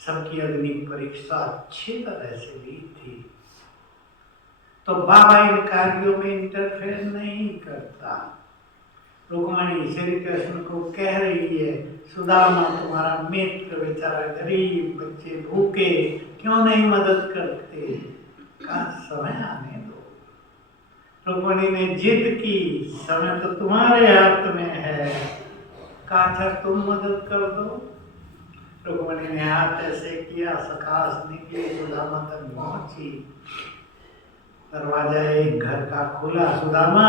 सबकी अग्नि परीक्षा अच्छी तरह से ली थी। तो बाबा इन कार्यों में इंटरफेयर नहीं करता। रुक्मणी श्री कृष्ण को कह रही है, सुदामा तुम्हारा मित्र बेचारा गरीब, बच्चे भूखे, क्यों नहीं मदद करते? का समय आने दो। रुक्मणी ने जिद की, समय तो तुम्हारे हाथ में है, कहा तुम मदद कर दो। रुक्मणी ने हाथ ऐसे किया, सकाश निकली, सुदामा तक पहुंची। दरवाजा एक घर का खुला, सुदामा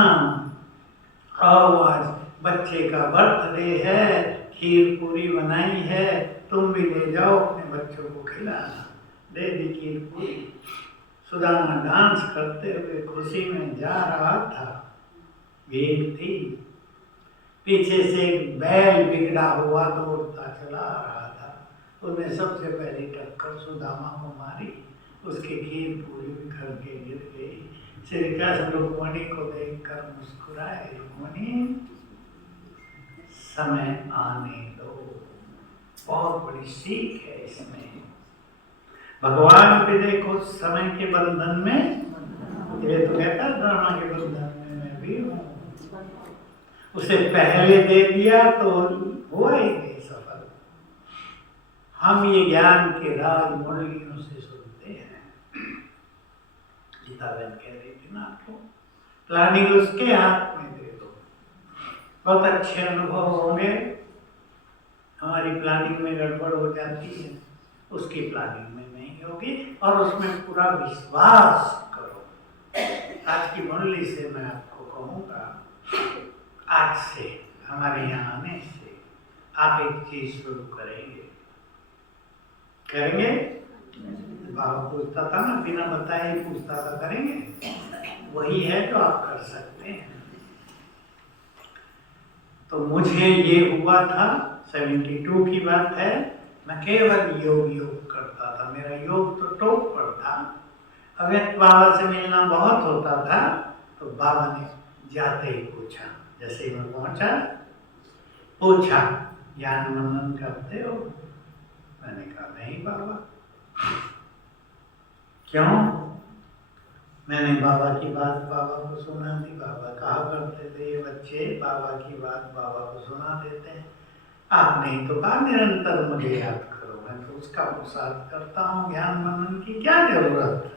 आओ, आज बच्चे का बर्थडे है, खीर पूरी बनाई है, तुम भी ले जाओ अपने बच्चों को खिलाना। दे दी खीर पूरी। सुदामा डांस करते हुए खुशी में जा रहा था। भीड़ थी, पीछे से एक बैल बिगड़ा हुआ दौड़ता चला आ रहा था। उसने सबसे पहली टक्कर सुदामा को मारी, उसकी खीर पूरी बिखर के गिर गई। श्री कृष्ण रुक्मणी को देखकर मुस्कुराए, रुक्मणी समय आने दो। बहुत बड़ी सीख है इसमें। भगवान पे देखो, समय के बंधन में, ये तो कहता ड्रामा के बंधन में मैं भी हूँ। उसे पहले दे दिया तो हुआ ही नहीं सफल। हम ये ज्ञान के राज मुरलियों से सुनते हैं। गीताबेन कह रही थी ना आपको, प्लानिंग उसके हाथ में दे दो, बहुत अच्छे अनुभव होंगे। हमारी प्लानिंग में गड़बड़ हो जाती है, उसकी प्लानिंग में नहीं होगी, और उसमें पूरा विश्वास करो। आज की मुरली से मैं आपको कहूँगा, आज से हमारे यहाँ आने से आप एक चीज शुरू करेंगे। करेंगे? बाबा पूछता था ना, बिना बताए पूछता था, करेंगे? वही है जो आप कर सकते हैं। तो मुझे ये हुआ था, 72 की बात है, मैं केवल योग करता था। मेरा योग तो टॉप पर था। अव्यक्त बाबा से मिलना बहुत होता था, तो बाबा ने जाते ही पूछा, जैसे ही मैं पहुंचा, पूछा ज्ञान मनन करते हो? मैंने कहा नहीं बाबा। क्यों? मैंने बाबा की बात बाबा को सुना दी। बाबा कहा करते थे, ये बच्चे बाबा की बात बाबा को सुना देते हैं, आप नहीं तो कहा निरंतर मुझे याद करो, मैं तो उसका प्रसाद करता हूँ, ज्ञान मनन की क्या जरूरत?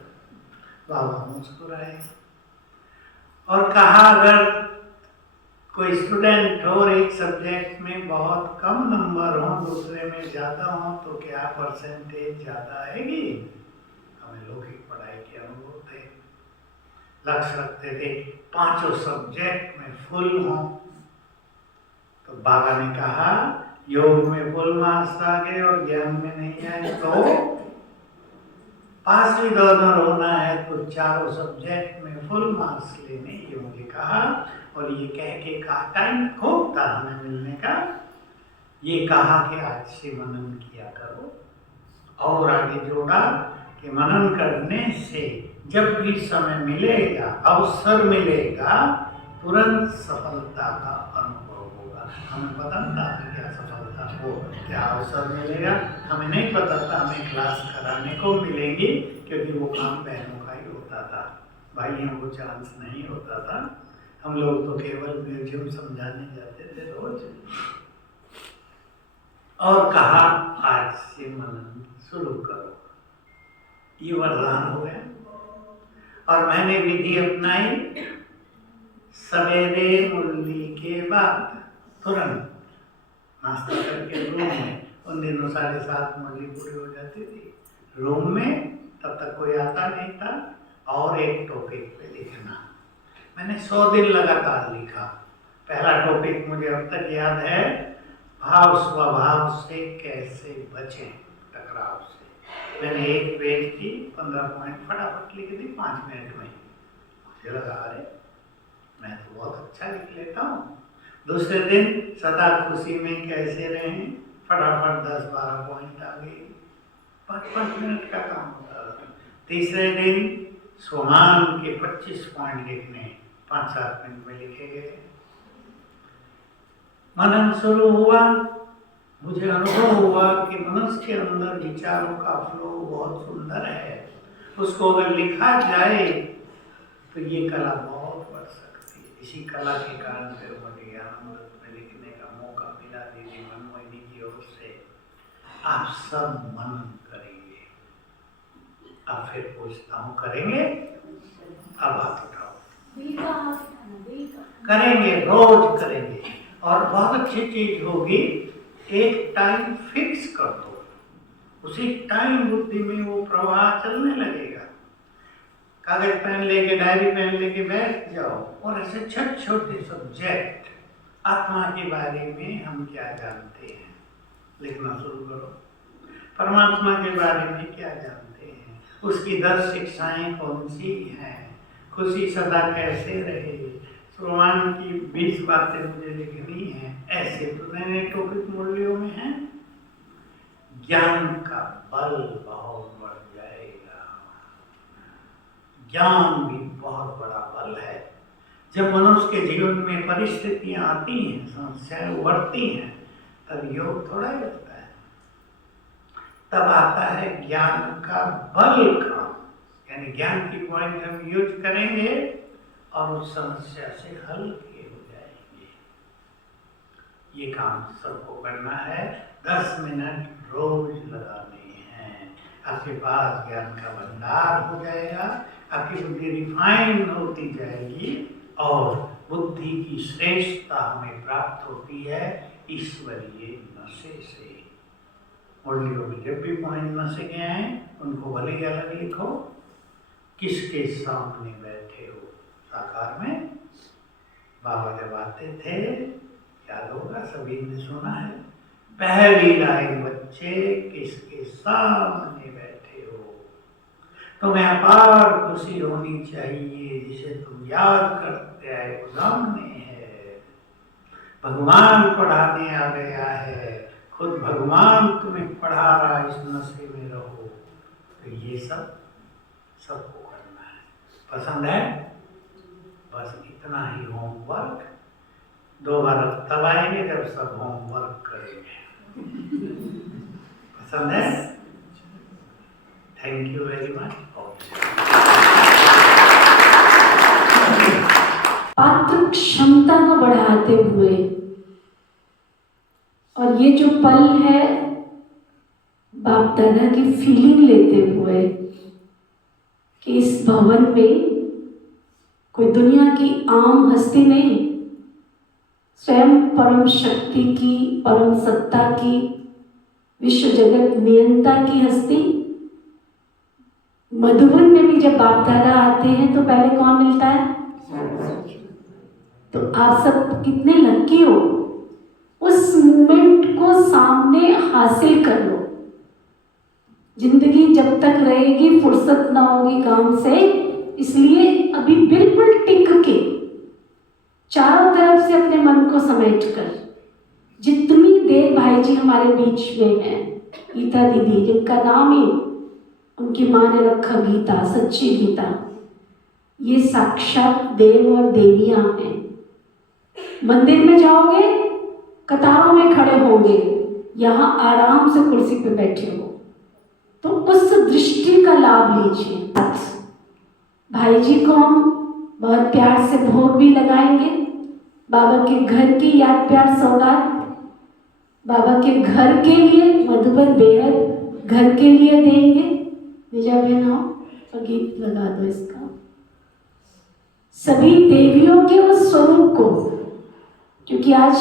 बाबा मुस्कुराए और कहा, अगर कोई स्टूडेंट हो और एक सब्जेक्ट में बहुत कम नंबर हो, दूसरे में ज़्यादा हो, तो क्या परसेंटेज ज़्यादा आएगी? हमें लौकिक पढ़ाई के अनुभव थे, लक्ष्य रखते थे 5 सब्जेक्ट में फुल हो। तो बाबा ने कहा, योग में फुल मार्क्स आ गए और ज्ञान में नहीं आए तो पास भी दोनों होना है, तो 4 सब्जेक्ट में फुल मार्क्स लेने, ये मुझे कहा। और ये कह के कहा, टाइम खूब था हमें मिलने का, ये कहा कि आज से मनन किया करो। और आगे जोड़ा कि मनन करने से जब भी समय मिलेगा, अवसर मिलेगा, तुरंत सफलता का अनुभव होगा। हमें पता नहीं था क्या सफलता हो, क्या अवसर मिलेगा, हमें नहीं पता था। हमें क्लास कराने को मिलेंगी, क्योंकि वो काम बहनों का ही होता था, भाइयों को चांस नहीं होता था। हम लोग तो केवल म्यूजियम समझाने जाते थे रोज। और कहा, आज से मनन शुरू करो। ये वरदान हो गया। और मैंने विधि अपनाई, सवेरे मुरली के बाद तुरंत नाश्ता करके रूम में, उन दिनों 7:30 मुरली पूरी हो जाती थी, रूम में, तब तक कोई आता नहीं था, और एक टॉपिक पे लिखना। मैंने 100 दिन लगातार लिखा। पहला टॉपिक मुझे अब तक याद है, भाव स्वभाव से कैसे बचें टकराव से। मैंने एक पेज की 15 पॉइंट फटाफट लिख दी 5 मिनट में। मुझे लगा, अरे मैं तो बहुत अच्छा लिख लेता हूँ। दूसरे दिन सदा खुशी में कैसे रहें, फटाफट 10-12 पॉइंट आ गई, 5-5 मिनट का काम होता था। तीसरे दिन स्वमान के 25 पॉइंट लिखने, 5-7 मिनट में लिखे गए। मनन शुरू हुआ, मुझे अनुभव हुआ कि मनुष्य के अंदर विचारों का फ्लो बहुत सुंदर है। उसको अगर लिखा जाए तो ये कला बहुत बढ़ सकती है। इसी कला के कारण फिर मुझे ज्ञानामृत में लिखने का मौका मिला दीदी मनमोहिनी की ओर से। आप सब मनन करेंगे। अब फिर पूछता हूँ, करेंगे? अब हाथ उठाओ। करेंगे, रोज करेंगे। और बहुत अच्छी चीज होगी, एक टाइम फिक्स कर दो, उसी टाइम बुद्धि में वो प्रवाह चलने लगेगा। कागज पेन लेके, डायरी पेन लेके बैठ जाओ और ऐसे छोटे छोटे सब्जेक्ट, आत्मा के बारे में हम क्या जानते हैं, लिखना शुरू करो। परमात्मा के बारे में क्या जानते हैं, उसकी 10 शिक्षाएं कौन सी हैं, खुशी सदा कैसे रहे, सुरमान की 20 बातें मुझे लिखनी है। ऐसे तो नए टॉपिक मुरलियों में हैं। ज्ञान का बल बहुत बढ़ जाएगा। ज्ञान भी बहुत बड़ा बल है। जब मनुष्य के जीवन में परिस्थितियां आती हैं, समस्याएं उभरती हैं, तब योग थोड़ा ही लगता है। तब आता है ज्ञान का बल का, यानी ज्ञान की पॉइंट हम यूज करेंगे और उस समस्या से हल किए हो जाएंगे। ये काम सबको करना है। 10 मिनट रोज लगाने हैं। आपके पास ज्ञान का भंडार हो जाएगा, आपकी बुद्धि रिफाइन होती जाएगी और बुद्धि की श्रेष्ठता हमें प्राप्त होती है ईश्वरीय नशे से। मुरलियों में जब भी पॉइंट नशे के आए उनको भले ही अलग लिखो। किसके सामने बैठे हो? साकार में बाबा जब आते थे, याद होगा, सभी ने सुना है, पहली लाइन बच्चे किसके सामने बैठे हो? तुम्हें अपार खुशी होनी चाहिए जिसे तुम याद करते आए सामने है। भगवान पढ़ाने आ गया है, खुद भगवान तुम्हें पढ़ा रहा है, इस नशे में रहो। तो ये सब सबको करना है। पसंद है? बस इतना ही होमवर्क। दोबारा तब आएंगे जब सब होमवर्क करेंगे। पसंद है? Thank you very much. पात्र क्षमता को बढ़ाते हुए, और ये जो पल है बाप दादा की फीलिंग लेते हुए कि इस भवन में कोई दुनिया की आम हस्ती नहीं, स्वयं परम शक्ति की, परम सत्ता की, विश्व जगत नियंता की हस्ती। मधुबन में भी जब बाप दादा आते हैं तो पहले कौन मिलता है? तो आप सब कितने लकी हो, उस मोमेंट को सामने हासिल कर लो। जिंदगी जब तक रहेगी फुर्सत ना होगी काम से, इसलिए अभी बिल्कुल टिक के चारों तरफ से अपने मन को समेट कर, जितनी देर भाई जी हमारे बीच में हैं, गीता दीदी जिनका नाम ही उनकी माँ ने रखा गीता, सच्ची गीता, ये साक्षात देव और देवियां हैं। मंदिर में जाओगे, कतारों में खड़े होंगे, यहाँ आराम से कुर्सी पे बैठे हो, तो उस दृष्टि का लाभ लीजिए। भाई जी को हम बहुत प्यार से भोग भी लगाएंगे। बाबा के घर की याद प्यार सौगात बाबा के घर के लिए, मधुबन बेहद घर के लिए देंगे। निजा बहन आओ और गीत लगा दो इसका। सभी देवियों के उस स्वरूप को, क्योंकि आज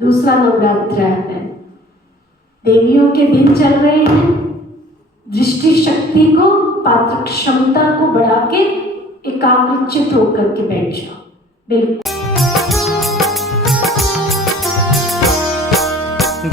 दूसरा नवरात्र है, देवियों के दिन चल रहे हैं, दृष्टि शक्ति को, पात्र क्षमता को बढ़ा के एकाग्रचित होकर के बैठ जाओ। बिल्कुल।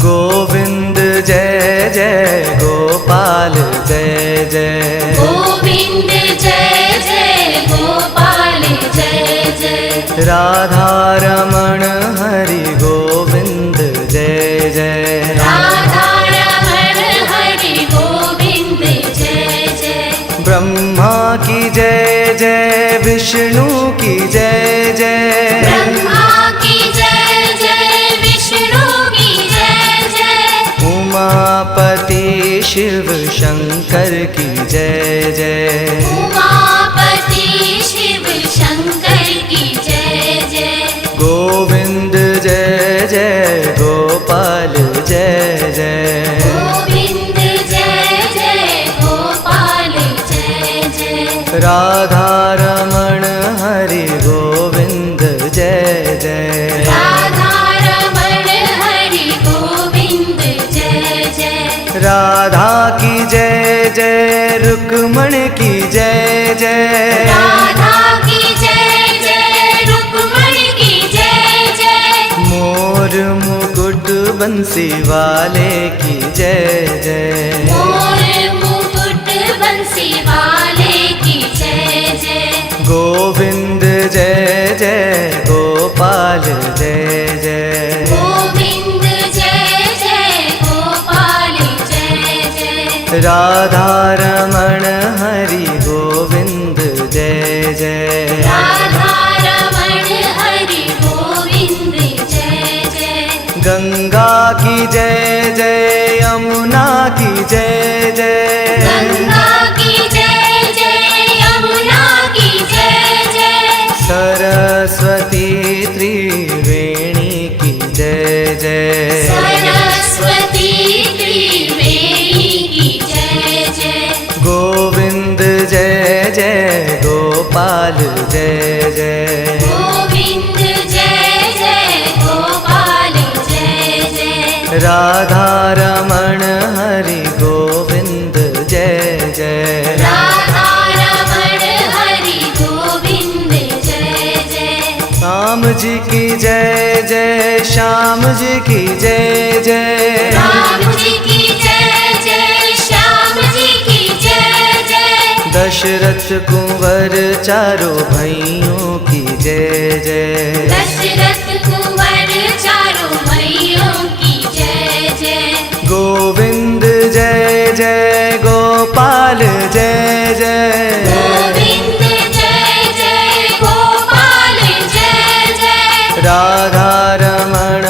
गोविंद जय जय, गोपाल जय जय, गोविंद जय जय, गोपाल जय जय, राधा रमण हरि गोविंद जय जय, राधा रमण हरि गोविंद जय जय, ब्रह्मा की जय जय, विष्णु की जय जय, ब्रह्मा की जय जय, विष्णु की जय जय, उमापति शिव शंकर की जय जय, उमापति शिव शंकर की जय जय, गोविंद जय जय, गोपाल जय जय, गोविंद जय जय, गोपाल जय जय, राधा रमण हरि गोविंद जय जय, राधा रमण हरि गोविंद जय जय, राधा की जय जय, रुक्मण की जय जय, राधा की जय जय, रुक्मण की जय जय, मोर मुकुट बंसी वाले की जय जय, मोर मुकुट बंसी वाले की जय जय, गोविंद जय जय, गोपाल जय जय, गोविंद जय जय, गोपाल जय जय, राधा रमण हरि गोविंद जय जय, राधा रमण हरि गोविंद जय जय, गंगा की जय जय, यमुना की जय जय, गंगा की जय जय, यमुना की जय जय, सरस्वती त्रिवेणी की जय जय। सरस्वती त्रिवेणी की जय जय। गोविंद जय जय, गोपाल जय जय। गोविंद जय जय, गोपाल जय जय। राधा रमण हरि गोविंद जय जय। राधा रमण हरि गोविंद जय जय। श्याम जी की जय जय, श्याम जी की जय जय। राम जी की जय जय, श्याम जी की जय जय। दशरथ कुंवर चारों भाइयों की जय जय। दशरथ कुंवर चारों भाइयों की जय जय। गोविंद जय जय, गोपाल जय जय। गोविंद जय जय, गोपाल जय जय। राधा रमण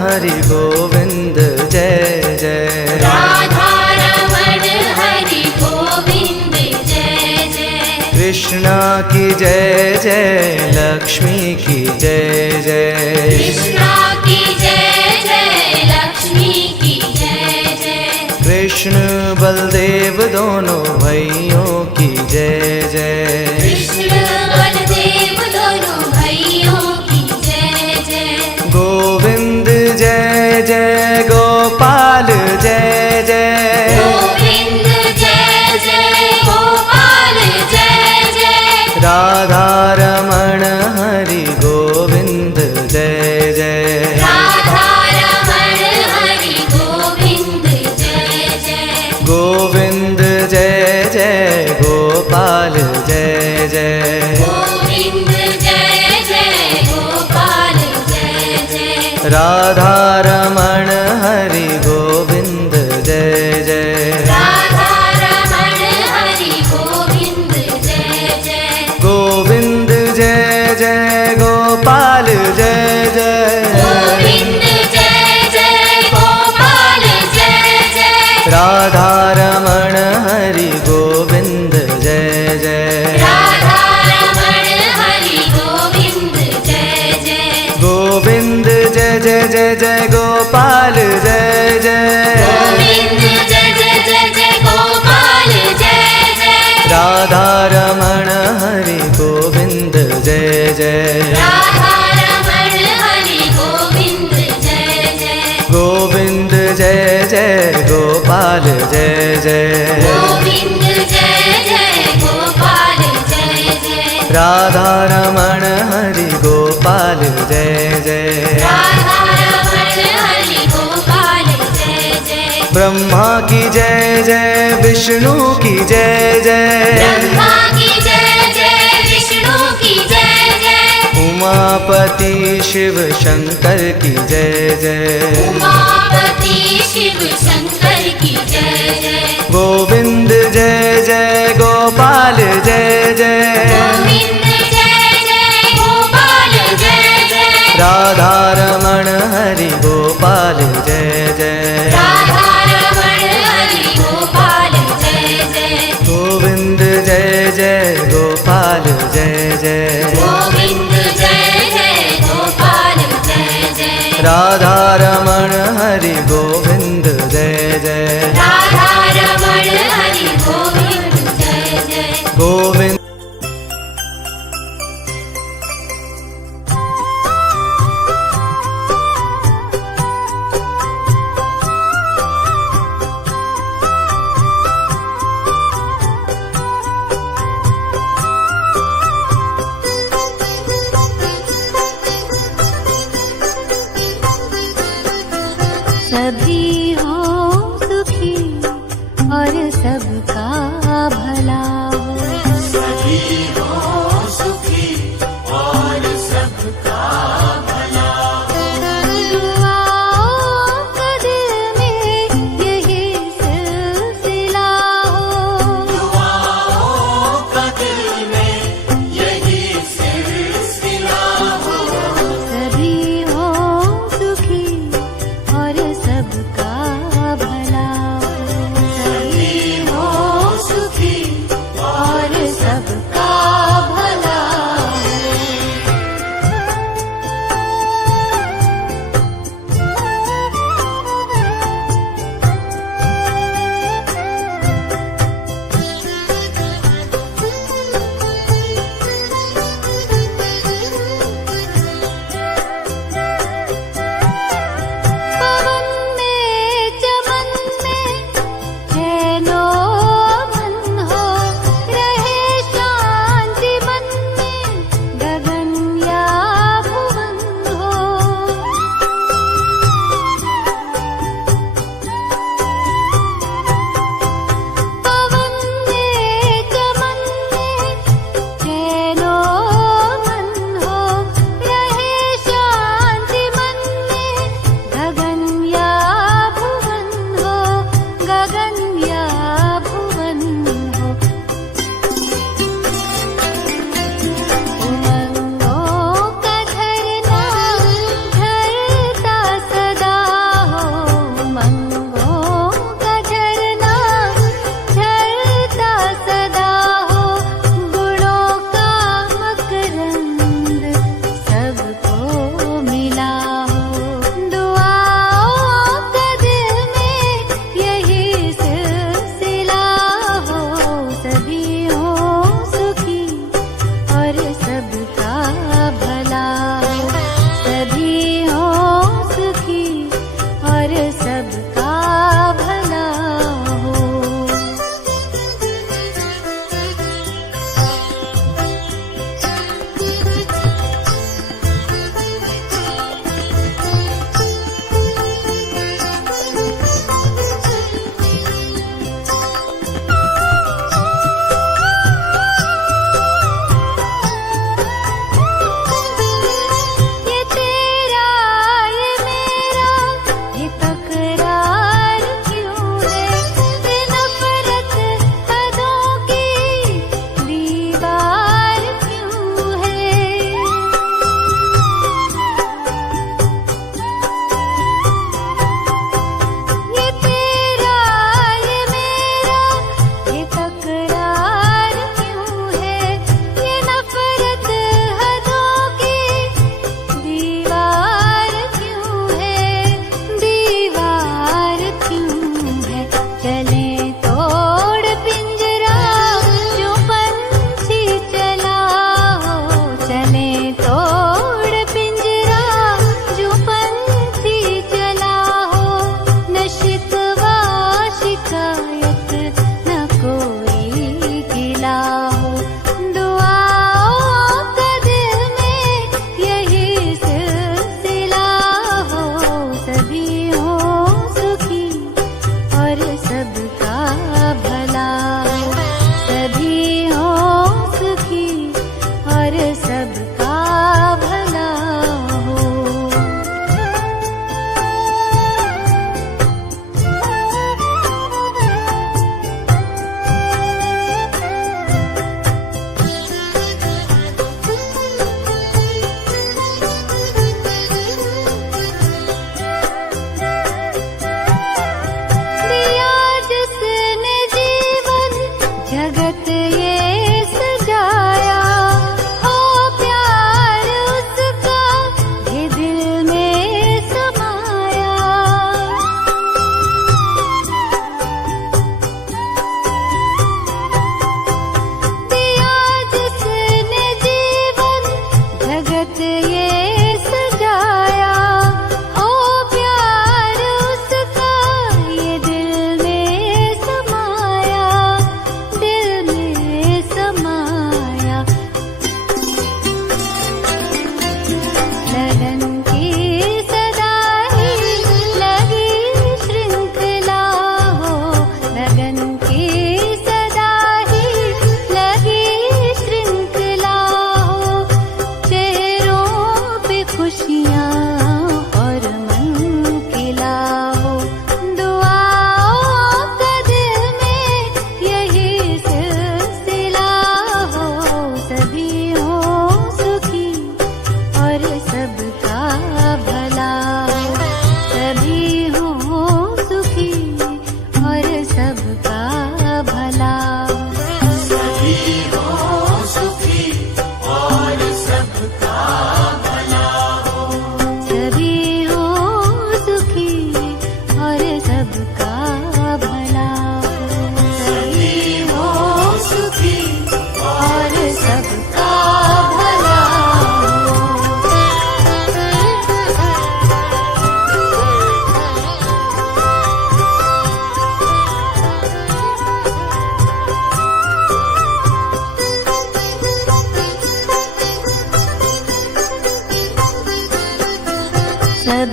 हरि गोविंद जय जय। राधा रमण हरि गोविंद जय जय। कृष्णा की जय जय, लक्ष्मी की जय जय। कृष्णा की जय जय, लक्ष्मी की जय जय। कृष्ण बलदेव दोनों भाइयों की जय जय। कृष्ण बलदेव दोनों भाइयों की जय जय। गोविंद जय जय, गोपाल जय जय। गोविंद जय जय, गोपाल जय जय। राधा रमण हरि गोविंद जय जय। राधा रमण हरि गोविंद जय जय। गोविंद जय जय, गोपाल जय जय। गोविंद जय जय, गोपाल जय जय। राधा रमण हरि गोविंद जय जय। राधा रमण हरि गोविंद जय जय। गोविंद जय जय, गोपाल जय जय। गोविंद जय जय, गोपाल जय जय। राधा रमण हरि गोविंद जय जय। राधा रमण हरि गोविंद जय जय। गोविंद जय जय जय जय, गोपाल जय जय। गोविंद जय जय जय जय, गोपाल जय जय। राधा रमण हरि गोविंद जय जय। राधा रमण हरि गोविंद जय जय। गोविंद जय जय, गोपाल जय जय। गोविंद जय जय, गोपाल जय जय। राधा रमण हरि गोपाल जय जय। राधा रमण हरि गोपाल जय जय। ब्रह्मा की जय जय, विष्णु की जय जय। ब्रह्मा की जय जय, विष्णु की जय जय। उमापति शिव शंकर की जय जय। उमापति शिव शंकर की जय जय। गोविंद जय जय, गोपाल जय जय। गोविंद जय जय, गोपाल जय जय। राधा रमण हरि गोपाल जय जय। राधा रमण हरि गोपाल जय जय। गोविंद जय जय, गोपाल जय जय। गोविंद जय जय, गोपाल जय जय। राधा रमण हरि गोविंद जय जय। राधा रमण हरि गोविंद जय जय। गोविंद सभी हो सुखी और सबका भला हो। सभी हो सुखी और सबका भला हो। दुआओं का दिल में यही सिलसिला हो। दुआओं का दिल में यही सिलसिला हो। सभी हो सुखी और सबका भला हो। सभी हो सुखी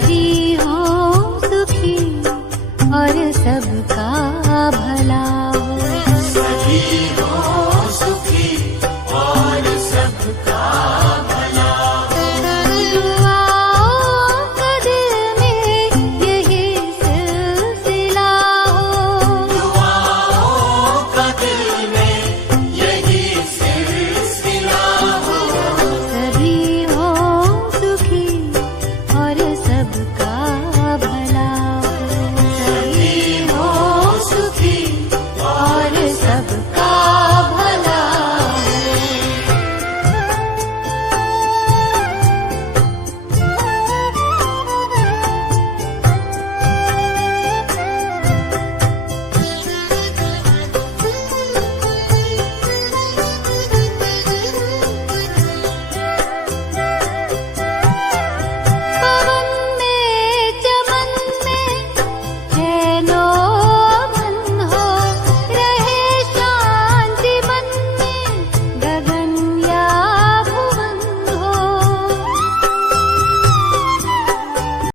सभी हो सुखी और सबका भला।